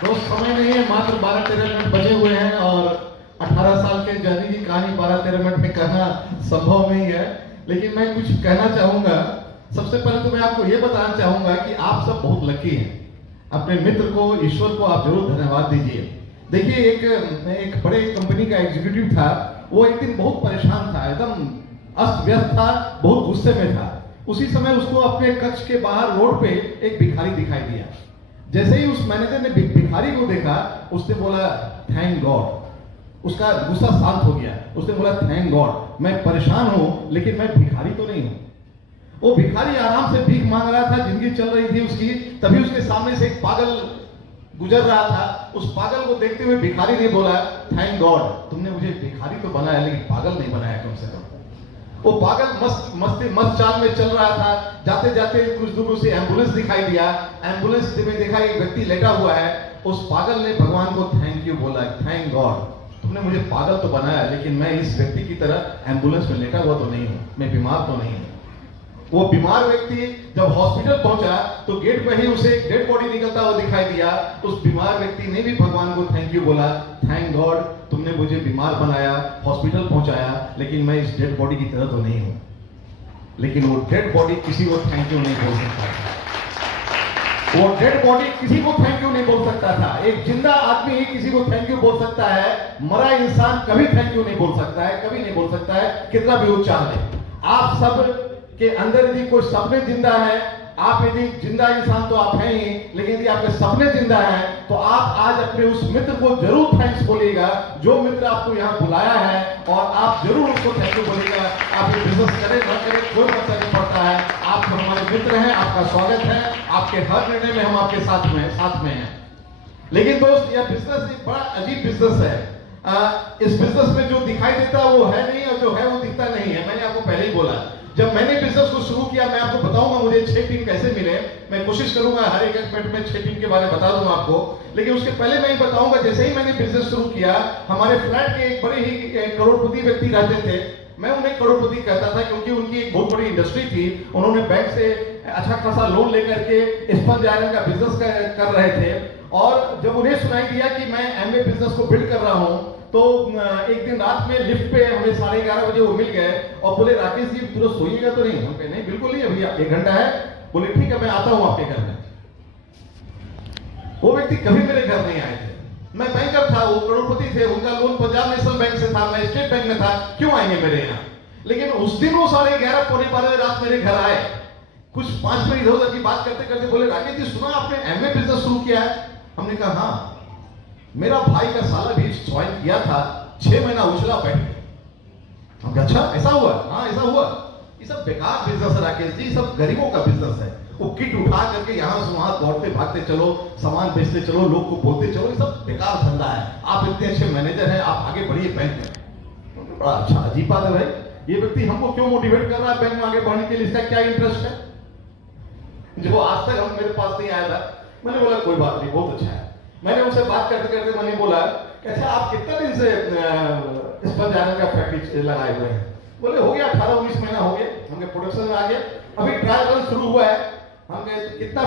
दोस्त, समय नहीं है, मात्र 12-13 मिनट बचे हुए हैं और 18 साल के जर्नी की कहानी 12-13 मिनट में कहना संभव नहीं है। लेकिन मैं कुछ कहना चाहूंगा। सबसे पहले तो मैं आपको ये बताना चाहूंगा कि आप सब बहुत लकी हैं। अपने मित्र को, ईश्वर को आप जरूर धन्यवाद दीजिए। देखिए, एक बड़े कंपनी का एग्जीक्यूटिव था, वो एक दिन बहुत परेशान था, एकदम अस्त व्यस्त था, बहुत गुस्से में था। उसी समय उसको अपने कक्ष के बाहर रोड पे एक भिखारी दिखाई दिया। जैसे ही उस मैनेजर ने भिखारी को देखा, उसने बोला थैंक गॉड। उसका गुस्सा शांत हो गया। उसने बोला थैंक गॉड, मैं परेशान हूं लेकिन मैं भिखारी तो नहीं हूं। वो भिखारी आराम से भीख मांग रहा था, जिंदगी चल रही थी उसकी। तभी उसके सामने से एक पागल गुजर रहा था। उस पागल को देखते हुए भिखारी ने बोला थैंक गॉड, तुमने मुझे भिखारी तो बनाया लेकिन पागल नहीं बनाया कम से कम। वो पागल मस्त चाल में चल रहा था। जाते जाते कुछ दूर से एम्बुलेंस दिखाई दिया। एम्बुलेंस में देखा एक व्यक्ति लेटा हुआ है। उस पागल ने भगवान को थैंक यू बोला, थैंक गॉड, तुमने मुझे पागल तो बनाया लेकिन मैं इस व्यक्ति की तरह एम्बुलेंस में लेटा हुआ तो नहीं हूं, मैं बीमार तो नहीं हूं। वो बीमार व्यक्ति जब हॉस्पिटल पहुंचा तो गेट में ही उसे एक डेड बॉडी निकलता हुआ दिखाई दिया। उस बीमार व्यक्ति ने भी भगवान को थैंक यू बोला, थैंक गॉड, तुमने मुझे बीमार बनाया, हॉस्पिटल पहुंचाया, लेकिन मैं इस डेड बॉडी की तरह तो नहीं हूं। लेकिन वो डेड बॉडी किसी को थैंक यू नहीं बोल सकता था। वो डेड बॉडी किसी को थैंक यू नहीं बोल सकता था। एक जिंदा आदमी ही किसी को थैंक यू बोल सकता है। मरा इंसान कभी थैंक यू नहीं बोल सकता है, कभी नहीं बोल सकता है, कितना भी वो चाह ले। आप सब के अंदर यदि कोई सपने जिंदा है, आप यदि जिंदा इंसान तो आप हैं ही, लेकिन यदि आपके सपने जिंदा हैं तो आप आज अपने उस मित्र को जरूर थैंक्स बोलिएगा, जो मित्र आपको यहाँ बुलाया है, और आप जरूर उसको थैंक यू बोलिएगा। आप ये बिजनेस करें ना करें कोई फर्क नहीं पड़ता है। आप हमारे मित्र हैं, आपका स्वागत है, आपके हर निर्णय में हम आपके साथ में हैं। लेकिन दोस्त, यह बिजनेस एक बड़ा अजीब बिजनेस है। इस बिजनेस में जो दिखाई देता है वो है नहीं, और जो है वो दिखता नहीं है। मैंने आपको पहले ही बोला, जब मैंने बिजनेस को शुरू किया, मैं आपको बताऊंगा मुझे 6 टीम कैसे मिले। मैं कोशिश करूंगा हर एक मिनट में 6 टीम के बारे में बता दूंगा आपको। लेकिन उसके पहले मैं ये बताऊंगा, जैसे ही मैंने बिजनेस शुरू किया, हमारे फ्लैट के एक बड़े ही करोड़पति व्यक्ति रहते थे। मैं उन्हें करोड़पति कहता था क्योंकि उनकी एक बहुत बड़ी इंडस्ट्री थी। उन्होंने बैंक से अच्छा खासा लोन लेकर के स्पंज आयरन का बिजनेस कर रहे थे। और जब उन्हें सुनाई दिया कि मैं एमवे बिजनेस को बिल्ड कर रहा हूं, तो एक दिन रात में लिफ्ट पे हमें 11:30 बजे वो मिल गए और बोले राकेश जी तुरंत सोइएगा तो नहीं? हम कहे नहीं बिल्कुल नहीं, अभी 1 घंटा है। बोले ठीक है, मैं आता हूं आपके घर में। वो व्यक्ति कभी मेरे घर नहीं आए थे। मैं बैंकर था, वो करोड़पति थे, उनका लोन पंजाब नेशनल बैंक से था, मैं स्टेट बैंक में था, क्यों आएंगे मेरे यहाँ? लेकिन उस दिन वो 11:30 पौने 12 रात मेरे घर आए। कुछ 5 मिनट इधर उधर की बात करते करते बोले राकेश जी सुना आपने एमवे बिजनेस शुरू किया है? हमने कहा हाँ, मेरा भाई का साला भी ज्वाइन किया था, 6 महीना उछला बैठ गया। हम कहा अच्छा ऐसा हुआ? हाँ ऐसा हुआ। ये सब बेकार बिजनेस है राकेश जी, सब गरीबों का बिजनेस है। वो किट उठा करके यहाँ से वहां दौड़ते भागते चलो, सामान बेचते चलो, लोग को बोलते चलो, ये सब बेकार धंधा है। आप इतने अच्छे मैनेजर हैं, आप आगे बढ़िए बैंक में। बड़ा अच्छा अजीब बात है भाई, ये व्यक्ति हमको क्यों मोटिवेट कर रहा है बैंक में आगे बढ़ने के लिए? इसका क्या इंटरेस्ट है? जो आज तक हम मेरे पास नहीं आया था। मैंने बोला कोई बात नहीं, बहुत अच्छा है। मैंने उनसे बात करते करते मैंने बोला कि अच्छा आप कितना दिन से स्पंज आयरन का फैक्ट्री लगाए हुए हैं? बोले हो गया 18-19 महीना हो गए, हमके प्रोडक्शन में आ गया। अभी ट्रायल रन शुरू हुआ है, हम गए तो कितना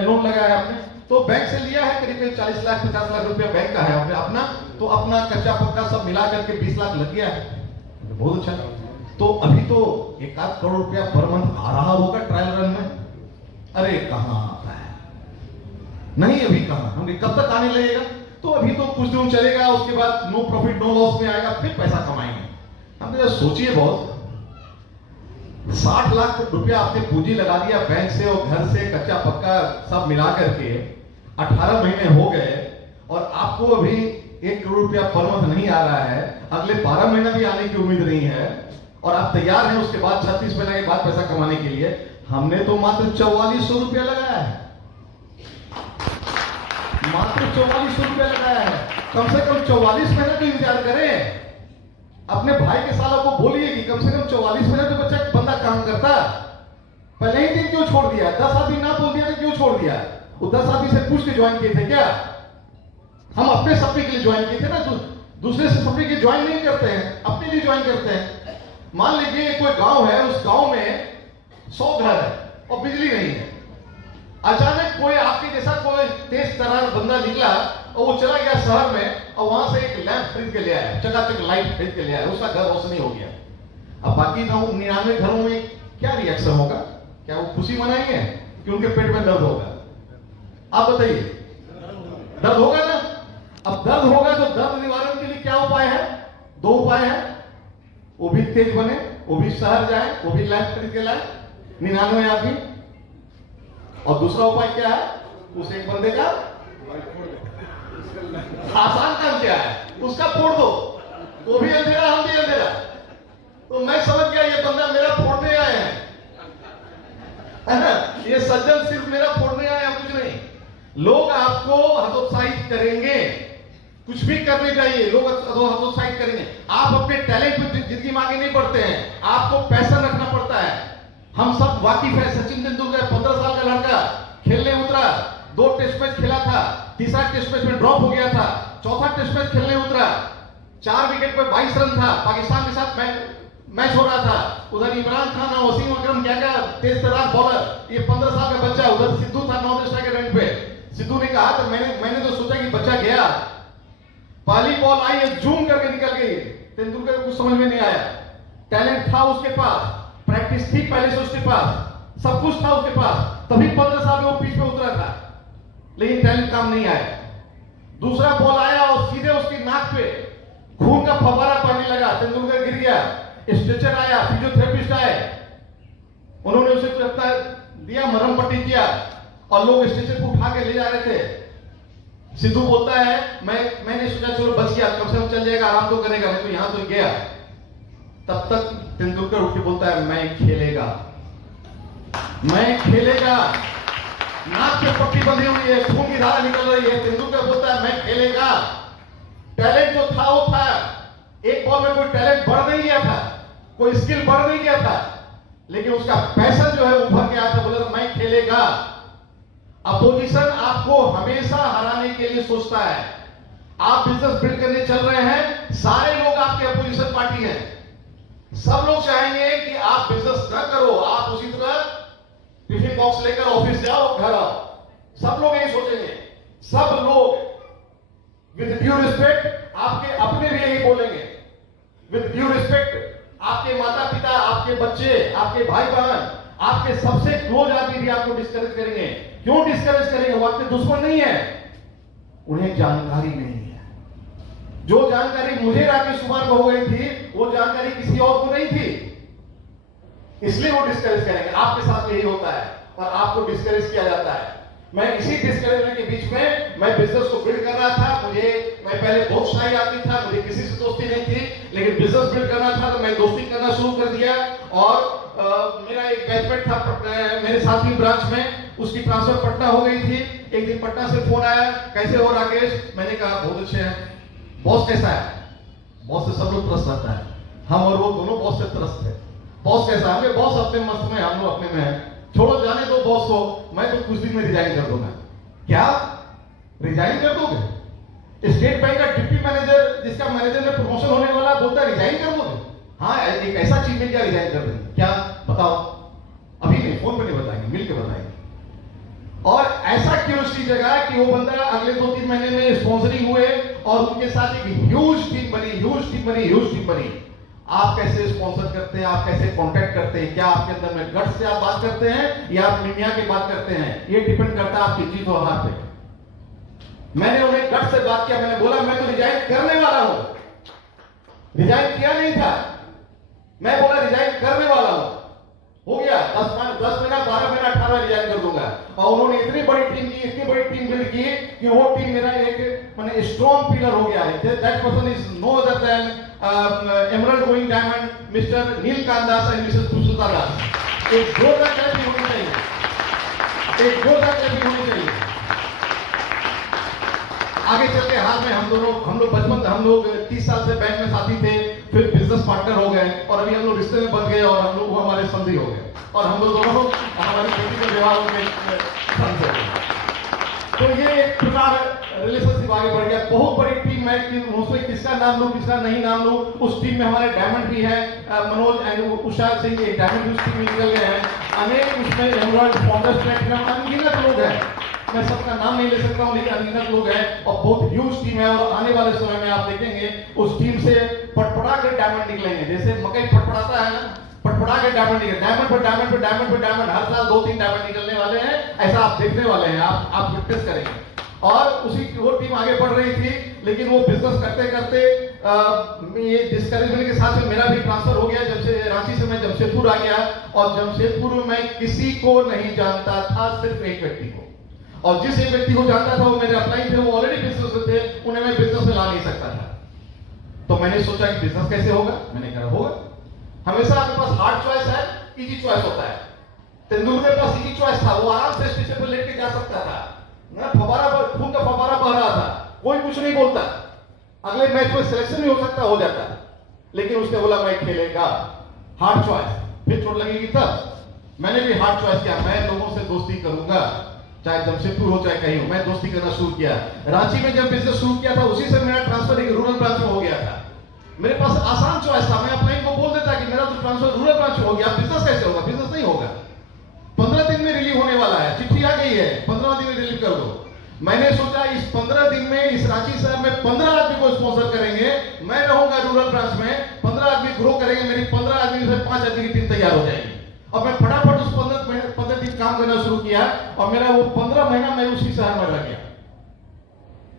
लोन लगाया आपने? तो बैंक से लिया है करीब 40 लाख 50 लाख रुपया बैंक का है आपने अपना, तो अपना कच्चा पक्का सब मिला करके 20 लाख लग गया है। बहुत अच्छा। तो अभी तो 1 करोड़ रुपया पर मंथ आ रहा होगा ट्रायल रन में। अरे कहां आता है, नहीं अभी कहां, हम कब तक आने लगेगा? तो अभी तो कुछ दिन चलेगा, उसके बाद नो प्रॉफिट नो लॉस में आएगा, फिर पैसा कमाएंगे। हमने सोचिए बहुत, 60 लाख रुपया आपने पूंजी लगा दिया बैंक से और घर से कच्चा पक्का सब मिला करके 18 महीने हो गए और आपको अभी 1 करोड़ रुपया पर मंथ नहीं आ रहा है, अगले 12 महीना भी आने की उम्मीद नहीं है और आप तैयार हैं उसके बाद 36 महीने के बाद पैसा कमाने के लिए। हमने तो मात्र 4400 रुपया लगाया है, मात्र 4400 रुपया लगाया है। कम से कम 44 महीने तो इंतजार करें। अपने भाई के सालों को बोलिए कि कम से कम 44 महीने तो बच्चा बंदा काम करता। पहले ही दिन क्यों छोड़ दिया? 10 आदमी ना बोल दिया तो क्यों छोड़ दिया? वो 10 आदमी से पूछ के ज्वाइन किए थे क्या? हम अपने सपने के लिए ज्वाइन किए थे ना, दूसरे से सपने के ज्वाइन नहीं करते हैं, अपने लिए ज्वाइन करते हैं। मान लीजिए कोई गांव है, उस गांव में 100 घर है और बिजली नहीं है। अचानक कोई आपके जैसा कोई तेज तरार बंदा निकला और वो चला गया शहर में और वहां से एक लैंप खरीद के ले आया, चकाचक लाइट खरीद के ले आया, उसका घर रोशनी हो गया। अब बाकी 99 घरों में क्या रिएक्शन होगा? क्या वो खुशी मनाएंगे कि उनके पेट में दर्द होगा? आप बताइए, दर्द होगा ना? अब दर्द होगा तो दर्द निवारण के लिए क्या उपाय है? 2 उपाय है। वो भी तेज बने, वो भी शहर जाए, वो भी लैंप खरीद के लाए 99 आदमी। और दूसरा उपाय क्या है? उस एक बंदे का आसान काम क्या है? उसका फोड़ दो, वो भी अंधेरा हम भी अंधेरा। तो मैं समझ गया ये बंदा मेरा फोड़ने आए हैं, है ना? ये सज्जन सिर्फ मेरा फोड़ने आए हैं, कुछ नहीं। लोग आपको हतोत्साहित करेंगे, कुछ भी करने चाहिए लोग हतोत्साहित करेंगे। आप अपने टैलेंट पे जिंदगी में आगे नहीं बढ़ते हैं, आपको पैसा रखना पड़ता है। हम सब वाकिफ है, सचिन तेंदुलकर 15 साल का लड़का खेलने उतरा, 2 टेस्ट मैच खेला था, तीसरा टेस्ट मैच में ड्रॉप हो गया था, चौथा टेस्ट मैच खेलने उतरा, 4 विकेट पर 22 रन था, पाकिस्तान के साथ मैच हो रहा था। उधर इमरान खान और वसीम अकरम क्या तेज तरार बॉलर, ये 15 साल का बच्चा, उधर सिद्धू था 9 टेस्ट के रन पे। सिद्धू ने कहा था मैंने तो सोचा कि बच्चा गया, पहली बॉल आई जूम करके निकल गई। तेंदुलकर को कुछ समझ में नहीं आया। टैलेंट था उसके पास, प्रैक्टिस थी पहले से उसके पास, सब कुछ था उसके पास, तभी 15 साल में वो पिच पे उतरा था, लेकिन टैलेंट काम नहीं आया। दूसरा बॉल आया और सीधे उसकी नाक पे खून का फव्वारा पड़ने लगा, तेंदुलकर गिर गया। स्ट्रेचर आया, फिजियोथेरेपिस्ट आए, उन्होंने उसे अपना दिया, मरहम पट्टी किया और लोग स्ट्रेचर को उठा के ले जा रहे थे। सिद्धू बोलता है मैंने सोचा चलो बच गया, कम से कम चल जाएगा, आराम तो करेगा, नहीं तो यहां तो गया। तब तक तेंदुलकर उठ के बोलता है मैं खेलेगा, मैं खेलेगा। नाक पे पट्टी बंधी हुई है, खून की धारा निकल रही है, तेंदुलकर बोलता है मैं खेलेगा। टैलेंट जो था वो था, एक बॉल में कोई टैलेंट बढ़ नहीं गया था, कोई स्किल बढ़ नहीं गया था, लेकिन उसका पैशन जो है उभर के आया था, बोला मैं खेलेगा। अपोजिशन आपको हमेशा हराने के लिए सोचता है। आप बिजनेस बिल्ड करने चल रहे हैं, सारे लोग आपके अपोजिशन पार्टी हैं, सब लोग चाहेंगे कि आप बिजनेस न करो, आप उसी तरह टिफिन बॉक्स लेकर ऑफिस जाओ, घर आओ, सब लोग यही सोचेंगे। सब लोग विद ड्यू रिस्पेक्ट आपके अपने भी यही बोलेंगे, विद ड्यू रिस्पेक्ट आपके माता पिता, आपके बच्चे, आपके भाई बहन, आपके सबसे क्लोज आदमी भी आपको डिस्करेज करेंगे। क्यों डिस्करेज करेंगे? वो आपके दुश्मन नहीं है, उन्हें जानकारी नहीं है। जो जानकारी मुझे राकेश कुमार को हो गई थी, वो जानकारी किसी और को नहीं थी, इसलिए वो डिस्करेज करेंगे। आपके साथ यही होता है और आपको डिस्करेज किया जाता है। मैं इसी डिस्करेजमेंट के बीच में मैं बिजनेस को बिल्ड कर रहा था। मैं पहले बहुत शाही आदमी था, मुझे किसी से दोस्ती नहीं थी, लेकिन बिजनेस बिल्ड करना था तो मैं दोस्ती करना शुरू कर दिया। और मेरा एक बैचमेट था मेरे साथी ब्रांच में, उसकी ट्रांसफर पटना हो गई थी। एक दिन पटना से फोन आया, कैसे हो राकेश? मैंने कहा बहुत अच्छे हैं। बॉस कैसा है? बॉस से सब लोग त्रस्त रहता है, हम और वो दोनों बॉस से त्रस्त है। बॉस कैसा है? बॉस अपने मस्त में, हम लोग अपने में है, छोड़ो जाने दो बॉस को, मैं तो कुछ दिन में रिजाइन कर दूंगा। क्या रिजाइन कर दोगे? स्टेट बैंक का डिप्टी मैनेजर, जिसका मैनेजर में प्रमोशन होने वाला, बोलता है रिजाइन कर दोगे? हाँ, एक ऐसा चीज मिल गया, रिजाइन कर देंगे। क्या बताओ? अभी नहीं, फोन पे नहीं बताएंगे, मिल के बताएंगे। और ऐसा क्यूरियोसिटी जगह कि वो बंदा अगले 2-3 महीने में स्पॉन्सरिंग हुए और उनके साथ एक ह्यूज टीम बनी। आप कैसे स्पॉन्सर करते हैं, आप कैसे कांटेक्ट करते हैं, क्या आपके अंदर में गट से आप बात करते हैं या आप निमिया की बात करते हैं, ये डिपेंड करता है आपकी जीत और हार पे। मैंने उन्हें गट से बात किया, मैंने बोला मैं तो रिजाइन करने वाला हूं, रिजाइन किया नहीं था, मैं बोला रिजाइन करने वाला हूं, हो गया 10 महीना 12 महीना 18 रिजाइन कर दूंगा। और उन्होंने इतनी बड़ी टीम बिल्ड की कि वो टीम मेरा एक माने स्ट्रॉन्ग पिलर हो गया है। That person is no other than emerald going diamond Mr Neelkant Das and Mrs Sushmita Das. एक जोरदार क्लैपिंग होनी चाहिए, एक जोरदार क्लैपिंग होनी चाहिए। आगे चल के हाल में हम लोग बचपन, हम लोग 30 साल से बैंक में साथी थे, फिर बिजनेस पार्टनर हो गए और अभी हम लोग रिश्ते में बन गए और हम लोग हमारे संधि हो गए और हम लोग दोनों हमारी बेटी के विवाह में संधि हो गए। तो ये एक प्रकार रिलेशनशिप आगे बढ़ गया। बहुत बड़ी टीम है कि उसमें किसका नाम लूं किसका नहीं नाम लूं। उस टीम में हमारे डायमंड भी है, मनोज एंड उषा सिंह एक डायमंड उस टीम में निकल गए हैं। अनेक उसमें एमरल्ड फाउंडर्स प्लेटिनम अनगिनत लोग हैं, मैं सबका नाम नहीं ले सकता हूं लेकिन अनगिनत लोग हैं और बहुत ह्यूज टीम है। और आने वाले समय में आप देखेंगे उस टीम से पटपटा कर डायमंड निकलेंगे, जैसे मकई फटफड़ाता है ना, पटपटा के डायमंड निकले, डायमंड पर डायमंड, हर साल 2-3 डायमंड निकलने वाले हैं, ऐसा आप देखने वाले हैं, आप विटनेस करेंगे। और उसी वो टीम आगे बढ़ रही थी, लेकिन वो बिजनेस करते करते ये डिस्करेजमेंट के साथ में मेरा भी ट्रांसफर हो गया। जब से रांची से मैं जमशेदपुर आ गया और जमशेदपुर में मैं किसी को नहीं जानता था, सिर्फ एक व्यक्ति को, और जिस एक व्यक्ति को जानता था वो मेरे अपलाइन थे, वो ऑलरेडी बिजनेस में थे, उन्हें मैं बिजनेस में ला नहीं सकता था। तो मैंने सोचा कि बिजनेस कैसे होगा, मैंने कहा होगा। हमेशा आपके पास हार्ड चॉइस है, इजी चॉइस होता है। तेंदुलकर के पास इजी चॉइस था, वो आराम से स्टेशन पर लेट के जा सकता था ना, खून का फव्वारा बह रहा था, कोई कुछ नहीं बोलता, अगले मैच में सिलेक्शन भी हो सकता, हो जाता। लेकिन उसने बोला मैं खेलेगा, हार्ड चॉइस। फिर चोट लगेगी तब मैंने भी हार्ड चॉइस किया, मैं लोगों से दोस्ती करूंगा, चाहे जमशेदपुर हो चाहे कहीं हो, मैं दोस्ती करना शुरू किया। रांची में जब बिजनेस शुरू किया था उसी से मेरा ट्रांसफर एक रूरल ब्रांच में हो गया था। मेरे पास आसान चॉइस था, मैं अपने को बोल देता कि मेरा तो ट्रांसफर रूरल ब्रांच में हो गया, बिजनेस कैसे होगा, बिजनेस नहीं होगा, 15 दिन में रिलीव होने वाला है, चिट्ठी आ गई है, 15 दिन में रिलीव कर दो। मैंने सोचा इस 15 दिन में इस रांची शहर में 15 आदमी को स्पॉन्सर करेंगे, मैं रहूंगा रूरल ब्रांच में, 15 आदमी ग्रो करेंगे, मेरी 15 आदमी से 5 आदमी की टीम तैयार हो जाएगी। और मैं फटाफट उस 15 दिन काम करना शुरू किया और मेरा वो 15 महीना मैं उसी शहर में रह गया।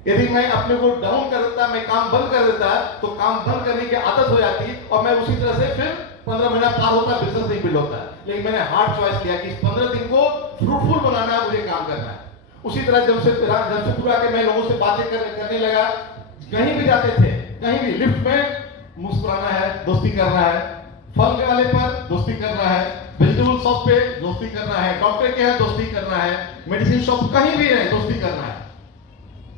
यदि मैं अपने को डाउन कर देता, मैं काम बंद कर देता, तो काम बंद करने की आदत हो जाती और मैं उसी तरह से फिर 15 महीना पार होता, बिजनेस नहीं बिल्ड होता। लेकिन मैंने हार्ड चॉइस किया कि इस 15 दिन को फ्रूटफुल बनाना है, मुझे काम करना है। उसी तरह जमशेदपुर आके मैं लोगों से बातें करने लगा, कहीं भी जाते थे, कहीं भी लिफ्ट में मुस्कुराना है, दोस्ती करना है, फल के वाले पर दोस्ती करना है, वेजिटेबल शॉप पे दोस्ती करना है, डॉक्टर के यहाँ दोस्ती करना है, मेडिसिन शॉप कहीं भी रहे दोस्ती करना है।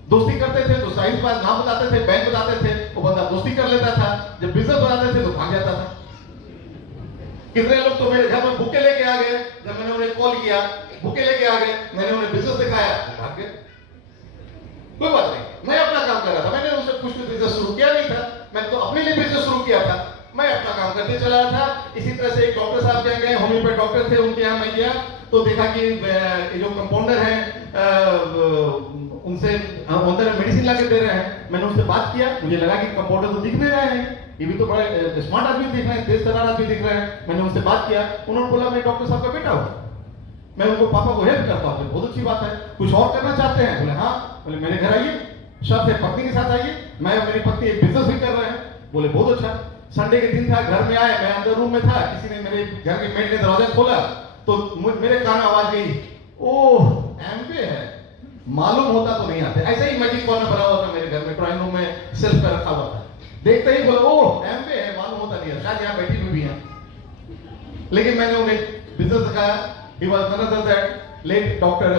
दोस्ती करते थे तो साइज बात नाम बताते थे, बैंक बताते थे, वो बंदा दोस्ती कर लेता था। जब बिजनेस बनाते थे तो भाग जाता था। कितने लोग तो मेरे घर में बुके लेके आ गए, जब मैंने उन्हें कॉल किया बुके लेके आ गए, मैंने उन्हें बिजनेस दिखाया, भाग गए। कोई बात नहीं, मैं अपना काम कर रहा था, मैंने उनसे कुछ भी बिजनेस शुरू किया नहीं था, मैं तो अपने लिए बिजनेस शुरू किया था, मैं अपना काम करते चला रहा था। इसी तरह से एक डॉक्टर साहब के गए, होम्योपैथ डॉक्टर थे, उनके यहाँ मैं गया तो देखा कि जो कंपाउंडर है उनसे अंदर मेडिसिन लाके दे रहे हैं। मैंने उनसे बात किया, मुझे लगा कि कंपाउंडर तो दिख नहीं रहे हैं, ये भी तो बड़े स्मार्ट आदमी दिख रहे हैं, तेज तरार आदमी दिख रहे हैं। मैंने उनसे बात किया, उन्होंने बोला मैं डॉक्टर साहब का बेटा हूँ, मैं उनको पापा को हेल्प करता हूँ। बहुत अच्छी बात है, कुछ और करना चाहते हैं? बोले हाँ। बोले मेरे घर आइए, शर्त है पत्नी के साथ आइए, मैं और मेरी पत्नी एक बिजनेस भी कर रहे हैं। बोले बहुत अच्छा। संडे के दिन था, घर में आए, मैं अंदर रूम में था, किसी ने मेरे घर के मेड ने दरवाजा खोला तो मेरे कान आवाज गई, ओह एमबे है, मालूम होता तो नहीं आते। ऐसा ही मैजिक कॉर्नर बना हुआ था मेरे घर में, ड्राइंग रूम में सेल्फ पे रखा हुआ था। देखते ही बोला ओह एमबे है, मालूम होता नहीं है, शायद यहाँ बैठी हुई भी है। लेकिन मैंने उन्हें बिजनेस दिखाया। He was none other that late doctor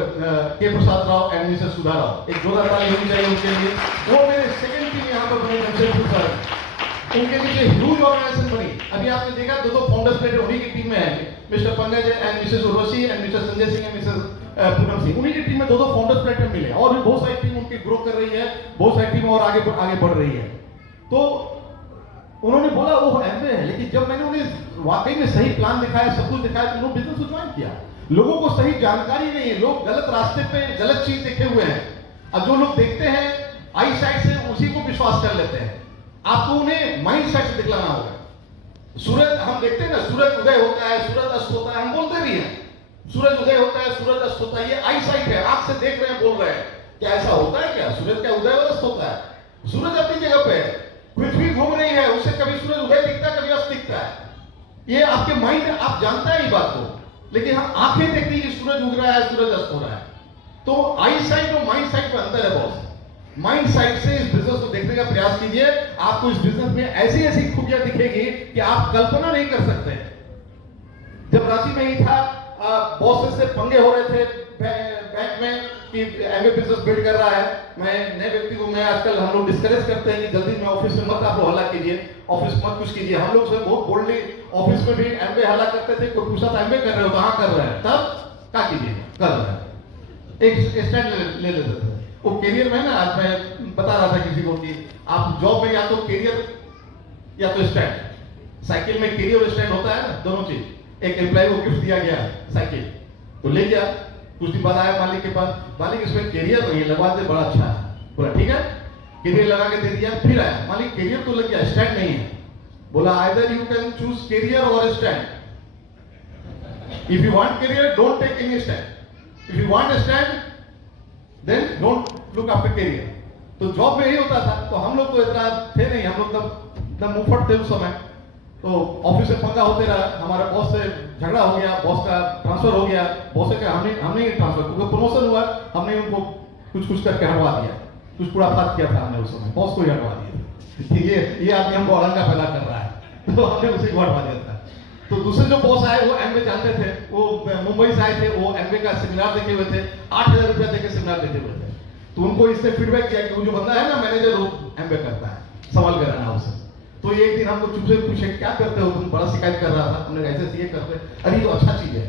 K Prasad Rao and Mrs Sudha Rao. एक जोरदार ताली होनी चाहिए उनके लिए। वो मेरे सेकंड टीम यहाँ पर बने जमशेदपुर पर, उनके नीचे ह्यूज ऑर्गेनाइजेशन बनी। अभी आपने देखा दो फाउंडर्स प्लेटर उन्हीं की टीम में है, mister Pankaj and Mrs Urvashi and mister Sanjay Singh and Mrs Poonam Singh. उन्हीं की टीम में दो फाउंडर्स प्लेटर मिले और भी बहुत सारी टीम उनकी ग्रो कर रही है, बहुत सारी टीम और आगे बढ़ रही है। तो उन्होंने बोला वो एमबे है, लेकिन जब मैंने उन्हें वाकई में सही प्लान दिखाया, सब कुछ दिखाया, तो उन्होंने बिजनेस को ज्वाइन किया। लोगों को सही जानकारी नहीं है, लोग गलत रास्ते पे गलत चीज देखे हुए हैं, और जो लोग देखते हैं आई साइड से उसी को विश्वास कर लेते हैं। आपको उन्हें माइंड सेट से दिखलाना होगा। सूरज हम देखते हैं ना, सूरज उदय होता है, सूरज अस्त होता है, हम बोलते भी हैं सूरज उदय होता है, सूरज अस्त होता है, ये आई साइट है, आंख से देख रहे हैं, बोल रहे हैं। क्या ऐसा होता है क्या? सूरज का उदय और अस्त होता है? सूरज अपनी जगह पे है, पृथ्वी घूम रही है, उससे कभी सूरज उदय दिखता है, कभी अस्त दिखता है। ये आपके माइंड में आप जानता है ये बात को, लेकिन हम आंखें देखती है कि सूरज उग रहा है, सूरज अस्त हो रहा है। तो आई साइट और माइंड साइट में अंतर है बॉस। माइंड साइट से इस बिजनेस को देखने का प्रयास कीजिए, आपको इस बिजनेस में ऐसी ऐसी खूबियां दिखेगी कि आप कल्पना नहीं कर सकते। जब रांची में ही था, बॉसेस से पंगे हो रहे थे बैंक में कि एमए बिजनेस बिल्ड कर रहा है। मैं नए व्यक्ति को, मैं आजकल हम लोग डिस्करेज करते हैं कि जल्दी में ऑफिस में मत आप लोग हल्ला कीजिए, ऑफिस मत कुछ कीजिए। हम लोग से बहुत बोल्डली ऑफिस में भी एमए हल्ला करते थे। कोई पूछा था एमए कर रहे हो, कहाँ कर रहे हैं, तब क्या कीजिए, कर रहे हैं, एक स्टैंड ले लेते थे। वो करियर में ना, आज मैं बता रहा था किसी को कि आप जॉब में या तो करियर या तो स्टैंड, साइकिल में करियर और स्टैंड होता है ना, दोनों चीज। एक एम्प्लॉय को गिफ्ट दिया गया साइकिल, तो ले गया, कुछ दिन बाद आया मालिक के पास, मालिक इसमें करियर नहीं है, लगवा दे, बड़ा अच्छा है। बोला ठीक है, करियर लगा के दे दिया। फिर आया मालिक, करियर तो लग गया, स्टैंड नहीं है। बोला either you can choose career और stand. If you want career don't take any stand, if you want stand then don't look after career. तो जॉब में यही होता था। तो हम लोग तो इतना थे नहीं, हम लोग तब मुफ्त थे उस समय। तो ऑफिस में पंगा होते रहा, हमारा बॉस से झगड़ा हो गया, बॉस का ट्रांसफर हो गया, बॉस से हमने ट्रांसफर, क्योंकि प्रमोशन हुआ, हमने उनको कुछ करके हटवा दिया, कुछ पूरा फास्ट किया था हमने उस समय, बॉस को ही हटवा दिया। ये आदमी हमको औरंगा पैदा कर रहा है, तो हमने उसे को हटवा दिया था। तो दूसरे जो बॉस आए वो एमवे जानते थे, वो मुंबई से आए थे, वो एमवे का सेमिनार देखे हुए थे, 8,000 रुपया देके सेमिनार देखे हुए थे। तो उनको इससे फीडबैक किया कि वो जो बंदा है ना मैनेजर, वो एमवे करता है, सवाल कराना उससे। तो एक दिन हमको चुप से पूछे क्या करते हो तुम, बड़ा शिकायत कर रहा था। हमने ऐसे ये करते, अरे तो अच्छा चीज है,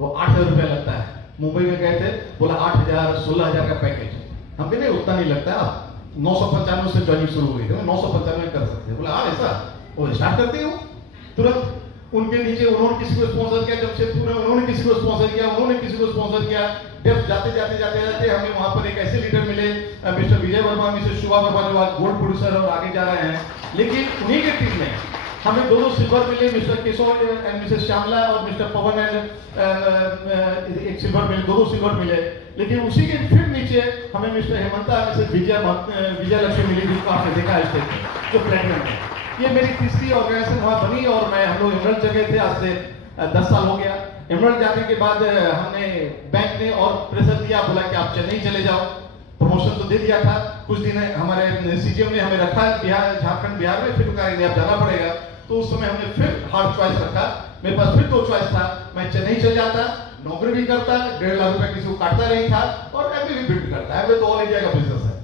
वो 8,000 रुपया लगता है। मुंबई में गए थे, बोला 8,000 16,000 का पैकेज। हम कहते उतना नहीं लगता, आप 995 से ज्वाइनिंग शुरू हुई थी, 995 कर सकते हैं। बोला हाँ ऐसा, वो स्टार्ट करते हो तुरंत। उनके नीचे उन्होंने किसी को स्पॉन्सर किया, जमशेदपुर में उन्होंने किसी को स्पॉन्सर किया, उन्होंने किसी को स्पॉन्सर किया। डेप्थ जाते जाते हमें वहां पर एक ऐसे लीडर मिले, मिस्टर विजय वर्मा, मिस्टर शुभा वर्मा, जो आज गोल्ड प्रोड्यूसर और आगे जा रहे हैं। लेकिन उन्हीं के टीम में हमें दोनों सिल्वर मिले, Mr Kishore and Mrs Shyamala, और मिस्टर पवन एंड एक सिल्वर मिले, दोनों सिल्वर मिले। लेकिन उसी के फिर नीचे हमें मिस्टर हेमंता, मिसेस विजय लक्ष्मी मिली, जिसको आपने देखा है जो प्लेटिनम है। ये मेरी तीसरी ऑर्गेनाइजेशन वहां बनी, और हम लोग एमरल्ड जगह थे, आज से 10 साल हो गया। एमरल्ड जाने के बाद हमने बैंक ने और प्रेशर दिया, बोला कि आप चेन्नई चले जाओ। प्रमोशन तो दे दिया था, कुछ दिन हमारे सीजीएम ने हमें रखा बिहार, झारखंड बिहार में, फिर कहा आप जाना पड़ेगा। तो उस समय हमने फिर हार्ड चॉइस रखा, मेरे पास फिर 2 चॉइस था, मैं चेन्नई चल जाता, नौकरी भी करता, 1.5 लाख रुपया किसी को काटता नहीं था, और एमए भी बिल्ड करता। एमए तो ऑल इंडिया का बिजनेस है।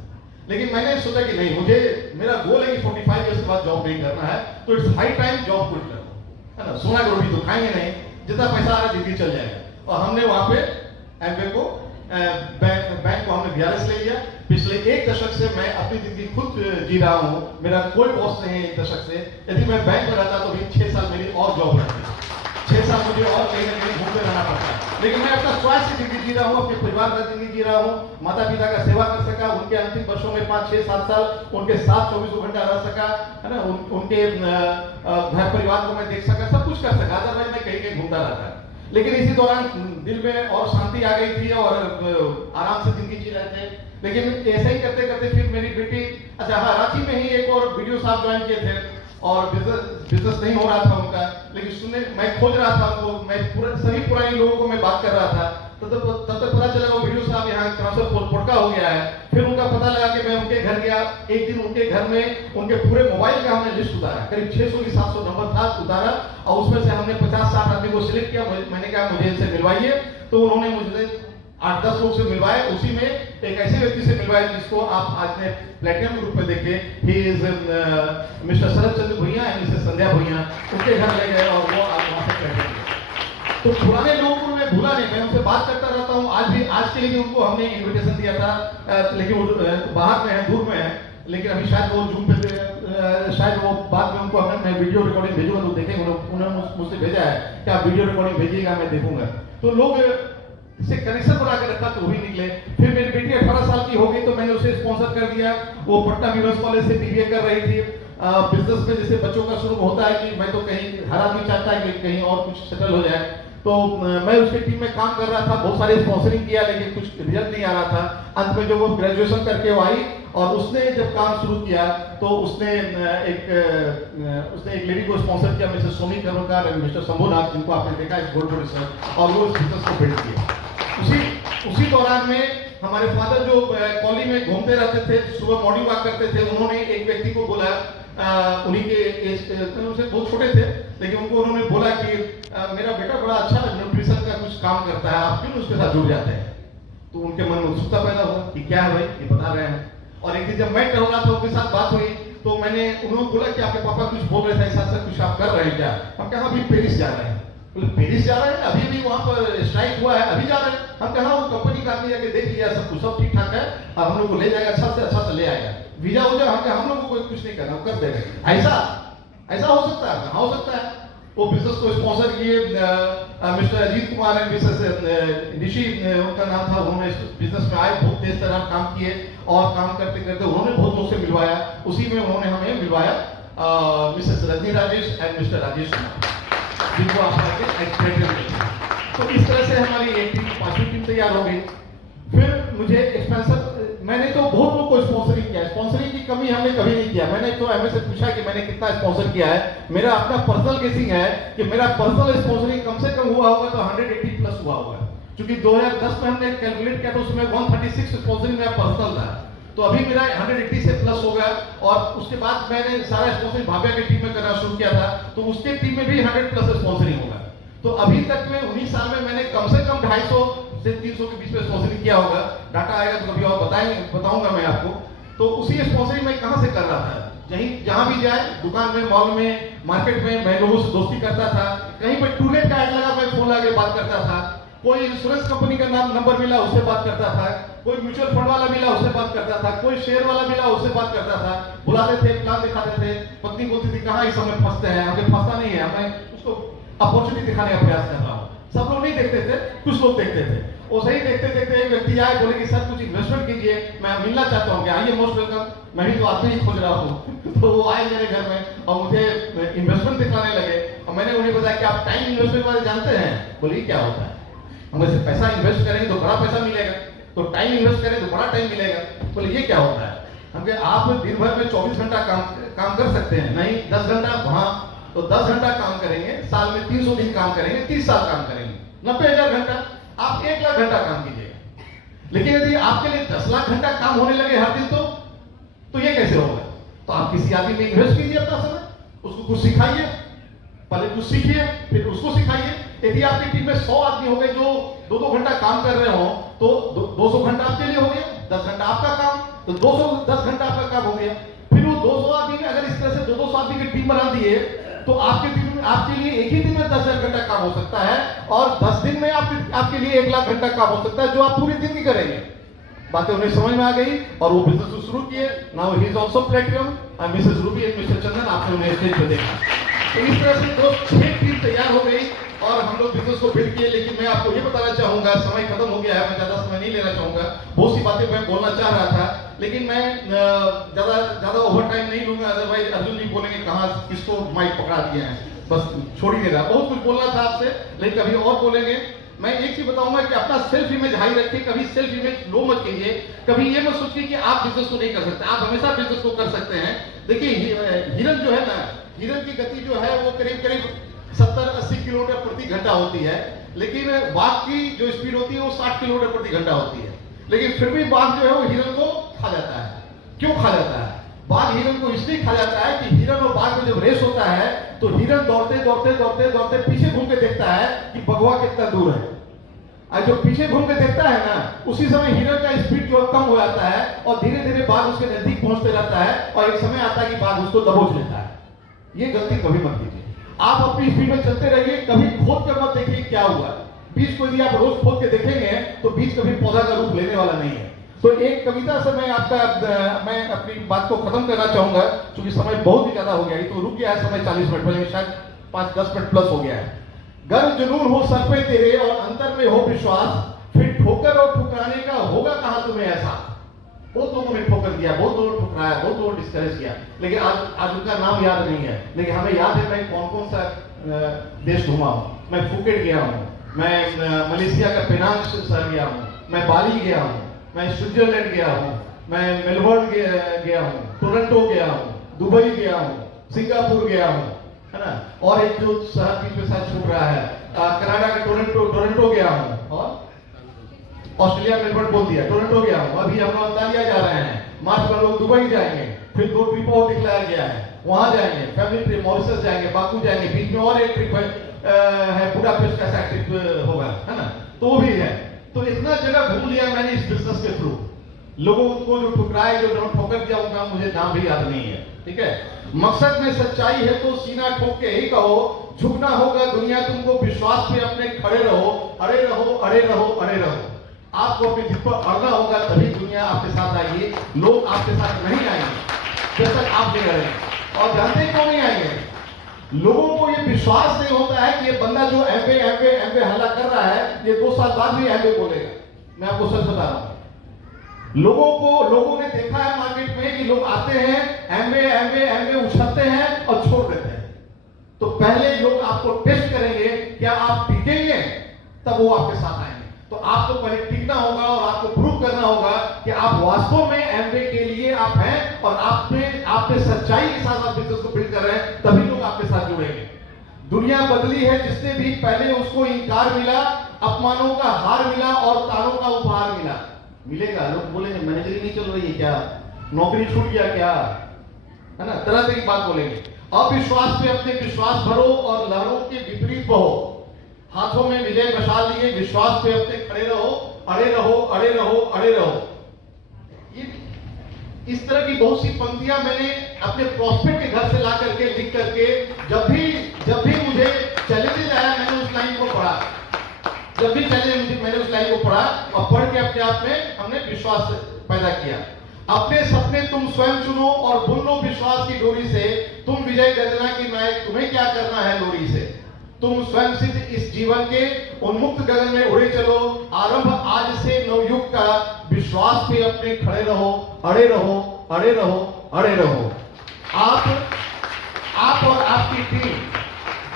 लेकिन मैंने सोचा कि नहीं, मुझे मेरा गोल है कि 45 ईयर्स के बाद जॉब नहीं करना है, तो it's high time job quit कर लो, है ना। सोना का रोटी तो खाएंगे नहीं, जितना पैसा आ रहा है जिंदगी चल जाएगा। और हमने वहां पे एमवे को बैंक को हमने बीआरएस ले लिया। पिछले 1 दशक से मैं अपनी जिंदगी खुद जी रहा हूँ, मेरा कोई बॉस नहीं है 1 दशक से। यदि मैं बैंक में रहता तो भी 6 साल मेरी और जॉब रहती, 6 साल मुझे और कहीं ना कहीं घूमते रहना पड़ता है। लेकिन मैं अपना चॉइस से जिंदगी जी रहा हूँ, अपने परिवार का जिंदगी जी रहा हूँ, माता पिता का सेवा कर सका, उनके अंतिम वर्षों में 5, 6, 7 साल उनके साथ 24 घंटा रह सका, है ना। उनके घर परिवार को मैं देख सका, सब कुछ कर सका। अदरवाइज मैं कहीं घूमता रहता है। लेकिन इसी दौरान दिल में और शांति आ गई थी, और आराम से जिंदगी जी रहे थे। लेकिन ऐसा ही करते करते फिर मेरी बेटी, अच्छा हाँ, रांची में ही एक और वीडियो साहब ज्वाइन किए थे, और बिजनेस नहीं हो रहा था उनका। लेकिन सुनने मैं खोज रहा था उनको, मैं सभी पुराने लोगों को मैं बात कर रहा था। तब तक पता चला वो वीडियो साहब यहाँ ट्रांसफर पोटका हो गया है। फिर उनका पता लगा कि मैं उनके घर गया। एक दिन उनके घर में उनके पूरे मोबाइल का हमने लिस्ट उतारा, करीब 600 की 700 नंबर था, उतारा, और उसमें से हमने 50-60 आदमी को सिलेक्ट किया। मैंने कहा मुझे इनसे मिलवाइए। तो उन्होंने मुझे 8-10 लोग से मिलवाए। उसी में एक ऐसे व्यक्ति से मिलवाए जिसको आप आज ने प्लेटिनम ग्रुप में देखे, ही इज मिस्टर शरद चंद्र भुइया एंड मिसेस संध्या भुइया। उनके घर ले गए और वो आज वहां से प्लेटिनम। तो पुराने लोगों को मैं भूला नहीं, मैं उनसे बात करता रहता हूँ। आज के लिए भी उनको हमने इन्विटेशन दिया था, लेकिन वो बाहर में है, दूर में है। लेकिन अभी शायद वो जूम पे शायद वो बाद में उनको मैं वीडियो रिकॉर्डिंग भेजूंगा तो देखेंगे, उन्होंने मुझसे भेजा है कि आप वीडियो रिकॉर्डिंग भेजिएगा, मैं देखूंगा। तो लोग से कनेक्शन बना के रखा तो भी निकले। फिर मेरी बेटी 18 साल की हो गई तो मैंने उसे स्पॉन्सर कर दिया। वो पटना वीवर्स कॉलेज से बीबीए कर रही थी। बिजनेस में जैसे बच्चों का शुरू होता है कि मैं तो कहीं, हर आदमी चाहता है कि कहीं और कुछ सेटल हो जाए, तो मैं उसके टीम में काम कर रहा था, बहुत सारे स्पॉन्सरिंग किया लेकिन कुछ रिजल्ट नहीं आ रहा था। अंत में जब वो ग्रेजुएशन करके वो आई और उसने जब काम शुरू किया तो उसने एक लेडी को स्पॉन्सर किया, मिसेस सोमी कर्मकार और मिस्टर शंभुनाथ, जिनको आपने देखा इस गोल्ड प्रोड्यूसर, और वो इस बिजनेस को बिल्ड किया। उसी दौरान में हमारे फादर जो कॉलोनी में घूमते रहते थे, सुबह मॉर्निंग वॉक करते थे, उन्होंने एक व्यक्ति को बोला, उन्हीं के उनसे बहुत छोटे थे, लेकिन उनको उन्होंने बोला कि मेरा बेटा बड़ा अच्छा न्यूट्रिशन का कुछ काम करता है, आप क्यों उसके साथ जुड़ जाते हैं? तो उनके मन में उत्सुकता पैदा हुआ कि क्या है भाई, ये बता रहे हैं। और एक दिन जब मैं कर रहा था, उनके साथ बात हुई तो उन्होंने बोला कि आपके पापा कुछ बोल रहे थे, ऐसा कुछ आप कर रहे हैं क्या? हम कहा अभी पेरिस जा रहे हैं। बोले पेरिस जा रहे हैं? अभी भी वहां पर स्ट्राइक हुआ है, अभी जा रहे हैं? हम कहा वो कंपनी का आदमी जाके देख लिया, सब कुछ सब ठीक ठाक है और हम लोग को ले जाएगा, अच्छा से ले आएगा, वीजा हो जाए, हम लोग को कुछ नहीं करना, कर देगा। ऐसा हो सकता है? हाँ हो सकता है। वो बिजनेस को स्पॉन्सर किए mister Ajit Kumar and Mrs Nishi, उनका नाम था, उन्होंने बिजनेस में आए, बहुत तेज तरह काम किए और काम करते करते उन्होंने बहुत लोग से मिलवाया। उसी में उन्होंने हमें मिलवाया Mrs Rajni Rajesh and Mr Rajesh Kumar, जिनको आप तो इस तरह से हमारी एक टीम, 5वीं टीम तैयार हो गई। फिर मुझे एक्सपेंशन, मैंने तो बहुत लोग को स्पॉन्सरिंग किया, स्पॉन्सरिंग की कमी हमने कभी नहीं किया। मैंने तो एमए से पूछा कि मैंने कितना स्पॉन्सर किया है, मेरा अपना पर्सनल गेसिंग है कि मेरा पर्सनल स्पॉन्सरिंग कम से कम हुआ होगा तो 180 प्लस हुआ होगा, क्योंकि 2010 में हमने कैलकुलेट किया तो उसमें 136 स्पॉन्सरिंग मेरा पर्सनल था, तो अभी मेरा 180 से प्लस हो गया। और उसके बाद मैंने सारा स्पॉन्सरिंग भाव्या की टीम में करना शुरू किया था, तो उसके टीम में भी 100 प्लस स्पॉन्सरिंग होगा। तो अभी तक में 19 साल में मैंने कम से कम 250 से 300 के बीच में स्पॉन्सरिंग किया होगा। डाटा आएगा तो कभी और बताऊंगा मैं आपको। तो उसी स्पॉन्सरिंग मैं कहां से कर रहा था, जहां भी जाए, दुकान में, मॉल में, मार्केट में, मैं लोगों से दोस्ती करता था। कहीं पर टूलेट का ऐड लगा, मैं फोन लगा के बात करता था। कोई इंश्योरेंस कंपनी का नंबर मिला, उससे बात करता था। कोई म्यूचुअल फंड वाला मिला, उससे बात करता था। कोई शेयर वाला मिला, उससे बात करता था। बुलाते थे, प्लान दिखाते थे। पत्नी बोलती थी कहाँ इस समय फंसते हैं, हमें फंसता नहीं है, मैं उसको अपॉर्चुनिटी दिखाने का प्रयास कर रहा हूँ। सब लोग नहीं देखते थे, कुछ लोग देखते थे। और सही देखते देखते एक व्यक्ति आए, बोले कि सर कुछ इन्वेस्टमेंट कीजिए, मैं मिलना चाहता हूँ। आइए, मोस्ट वेलकम, मैं भी तो आदमी ही खोज रहा हूँ। तो वो आए मेरे घर में और मुझे इन्वेस्टमेंट दिखाने लगे। और मैंने उन्हें बताया कि आप टाइम इन्वेस्टमेंट वाले जानते हैं? बोले क्या होता है? हम ऐसे पैसा इन्वेस्ट करेंगे तो बड़ा पैसा मिलेगा, तो टाइम इन्वेस्ट करें तो बड़ा टाइम मिलेगा। बोले ये क्या होता है? हम कहे आप दिन भर में 24 घंटा काम कर सकते हैं, नहीं 10 घंटा, वहां तो 10 घंटा काम करेंगे, साल में 300 दिन काम करेंगे, 30 साल काम करेंगे, 90,000 घंटा, आप 1 लाख घंटा काम कीजिएगा। लेकिन यदि आपके लिए 10 लाख घंटा काम होने लगे हर दिन, तो ये कैसे होगा? तो आप किसी आदमी में इन्वेस्ट कीजिए अपना समय, उसको कुछ सिखाइए, पहले कुछ सीखिए, फिर उसको सिखाइए। यदि आपकी टीम में 100 आदमी हो गए जो 2-2 घंटा काम कर रहे हो, तो 200 घंटा आपके लिए हो गया, 10 घंटा आपका काम, तो 210 घंटा आपका काम हो गया। फिर वो 200 आदमी में अगर इस तरह से 200 आदमी की टीम बना दिए, तो आपके लिए एक ही दिन में 10,000 घंटा काम हो सकता है, और 10 दिन में आपके लिए 1 लाख घंटा काम हो सकता है, जो आप पूरी दिन की करेंगे। बातें उन्हें समझ में आ गई और वो बिजनेस शुरू किए। Now he is also platinum and Mrs Ruby and Mr Chandan, आपने उन्हें स्टेज पे देखा। तो इस तरह से 6 टीम तैयार हो गई और हम लोग बिजनेस को बिल्ड किए। लेकिन मैं आपको ये बताना चाहूंगा, समय खत्म हो गया है, मैं ज्यादा समय नहीं लेना चाहूंगा। बहुत सी बातें मैं बोलना चाह रहा था, लेकिन मैं ज्यादा ओवर टाइम नहीं लूंगा, अदरवाइज अर्जुन जी बोलेंगे कहाँ किसको माइक पकड़ा दिया है, बस छोड़ ही नहीं रहा। बहुत कुछ बोलना था आपसे, लेकिन कभी और बोलेंगे। मैं एक चीज बताऊंगा कि अपना सेल्फ इमेज हाई रखिए, कभी सेल्फ इमेज लो मत कीजिए। कभी ये मत सोचिए कि आप बिजनेस को नहीं कर सकते, आप हमेशा बिजनेस को कर सकते हैं। देखिए हिरन जो है ना, हिरन की गति जो है वो करीब 70-80 किलोमीटर प्रति घंटा होती है, लेकिन बाघ की जो स्पीड होती है वो 60 किलोमीटर प्रति घंटा होती है। लेकिन फिर भी बाघ जो है वो हिरन को खा जाता है। क्यों खा जाता है? बाघ हिरन को इसलिए खा जाता है कि हिरन और बाघ में जब रेस होता है तो हिरन दौड़ते पीछे घूम के देखता है कि बगवा कितना दूर है। और जो पीछे घूम के देखता है ना, उसी समय हिरन का स्पीड जो कम हो जाता है और धीरे धीरे बाघ उसके नजदीक पहुंचते रहता है, और एक समय आता है कि बाघ उसको दबोच लेता है। ये गलती कभी मत कीजिए। आप अपनी स्पीड में चलते रहिए, कभी खोद कर मत देखिए क्या हुआ। बीज को यदि आप रोज खोद के देखेंगे तो बीज कभी पौधा का रूप लेने वाला नहीं है। तो एक कविता से मैं अपनी बात को खत्म करना चाहूंगा, क्योंकि समय बहुत ही ज्यादा हो गया है। तो रुक गया है समय 40 मिनट, पहले शायद 5-10 मिनट प्लस हो गया है। गर्व जुनून हो सर पे तेरे और अंतर में हो विश्वास, फिर ठोकर और ठुकराने का होगा कहां तुम्हें ऐसा। बहुत लोगों ने ठोकर दिया, बहुत लोगों ने ठुकराया, बहुत लोगों ने डिस्करेज किया, लेकिन आज उनका नाम याद नहीं है। लेकिन हमें याद है मैं कौन कौन सा देश घूमा हूं। मैं फुकेट गया हूं, मैं मलेशिया का पेनांग शहर गया हूं, मैं बाली गया हूं, मैं स्विट्जरलैंड गया हूं, मैं मेलबर्न गया हूं, टोरंटो गया हूं, दुबई गया हूं, सिंगापुर गया हूं, है ना। और एक जो शहर बीच में साथ छूट रहा है, कनाडा का टोरंटो गया हूं, और ऑस्ट्रेलिया मेलबर्न बोल दिया, टोरंटो गया हूं। अभी हम लोग अंतालिया जा रहे हैं, मार्च में लोग दुबई जाएंगे, फिर 2 ट्रिप और दिखलाया गया है, वहां जाएंगे, फैमिली ट्रिप मॉरिशस जाएंगे, बाकू जाएंगे, बीच में और एक ट्रिप है बुडापेस्ट का ट्रिप होगा, है ना। तो वो भी है। तो इतना जगह घूम लिया मैंने इस बिजनेस के थ्रू। लोगों को जो ठुकराए, जो ठोकर दिया, उनका मुझे नाम भी याद नहीं है, ठीक है। मकसद में सच्चाई है तो सीना ठोक के ही कहो, झुकना होगा दुनिया तुमको, विश्वास पे अपने खड़े रहो, अड़े रहो, अड़े रहो, अड़े रहो। आपको अपने जिद पर अड़ना होगा, तभी दुनिया आपके साथ आएगी। लोग आपके साथ नहीं आएंगे जब तक आप नहीं अड़ेंगे। और जानते क्यों नहीं आएंगे? लोगों को ये विश्वास नहीं होता है कि ये बंदा जो एमवे हल्ला कर रहा है, ये 2 साल बाद भी एमवे बोलेगा। मैं आपको सच बता रहा हूं। लोगों ने देखा है मार्केट में कि लोग आते हैं, एमवे उछलते हैं और छोड़ देते हैं। तो पहले लोग आपको टेस्ट करेंगे, क्या आप टिकेंगे, तब वो आपके साथ आएंगे। तो आपको पहले टिकना होगा और आपको प्रूव करना होगा कि आप वास्तव में एमवे के लिए आप हैं, और आपने सच्चाई के साथ आप बिजनेस को बिल्ड कर रहे हैं, तभी लोग आपके साथ जुड़ेंगे। दुनिया बदली है जिसने भी, पहले उसको इंकार मिला, अपमानों का हार मिला और तानों का उपहार मिलेगा। लोग बोलेंगे मैनेजरी नहीं चल रही है क्या, नौकरी छूट गया क्या, है ना, तरह तरह की बात बोलेंगे। अविश्वास पे अपने विश्वास भरो और लहरों के विपरीत बहो, हाथों में विजय बसा लिए, विश्वास पे अपने खड़े रहो, अड़े रहो, अड़े रहो, अड़े रहो। ये इस तरह की बहुत सी पंक्तियां मैंने अपने प्रॉस्पेक्ट के घर से ला करके लिख करके, जब भी मुझे चैलेंजेस आया, मैंने उस लाइन को पढ़ा। जब भी चैलेंज मैंने उस लाइन को पढ़ा और पढ़ के अपने आप में हमने विश्वास पैदा किया। अपने सपने तुम स्वयं चुनो और बुन लो विश्वास की डोरी से, तुम विजय गर्जना की नायक, तुम्हें क्या करना है लोरी से। तुम स्वयं सिद्ध इस जीवन के उन्मुक्त गगन में उड़े चलो, आरंभ आज से नवयुग का, विश्वास पे अपने खड़े रहो, अड़े रहो, अड़े रहो, अड़े रहो। आप और आपकी टीम,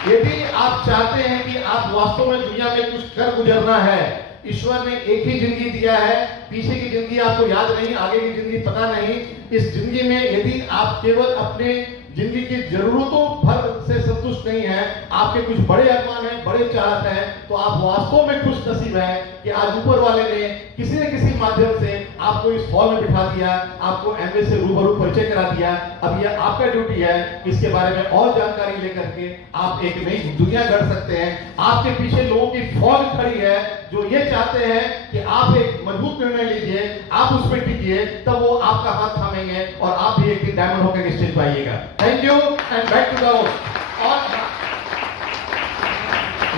यदि आप चाहते हैं कि आप वास्तव में दुनिया में कुछ कर गुजरना है, ईश्वर ने एक ही जिंदगी दिया है, पीछे की जिंदगी आपको याद नहीं, आगे की जिंदगी पता नहीं। इस जिंदगी में यदि आप केवल अपने जिंदगी की जरूरतों भर से संतुष्ट नहीं है, आपके कुछ बड़े अरमान हैं, बड़े चाहत हैं, तो आप वास्तव में खुश नसीब है कि आज ऊपर वाले ने किसी न किसी माध्यम से आपको इस हॉल में बिठा दिया, आपको एमवे से रूबरू परिचय करा दिया। अब यह आपका ड्यूटी है, इसके बारे में और जानकारी लेकर के आप एक नई दुनिया गढ़ सकते हैं। आपके पीछे लोगों की फौज खड़ी है जो ये चाहते हैं कि आप एक मजबूत निर्णय लीजिए, आप उसमें टिकिए, तब वो आपका हाथ थामेंगे और आप भी एक दिन डायमंड होकर स्टेज पर आइएगा। Thank you and back to the host. और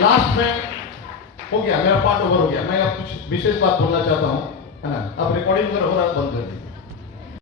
लास्ट में हो गया, मेरा पार्ट ओवर हो गया। मैं अब कुछ विशेष बात बोलना चाहता हूं, है ना। अब रिकॉर्डिंग अगर हो रहा है बंद कर दी।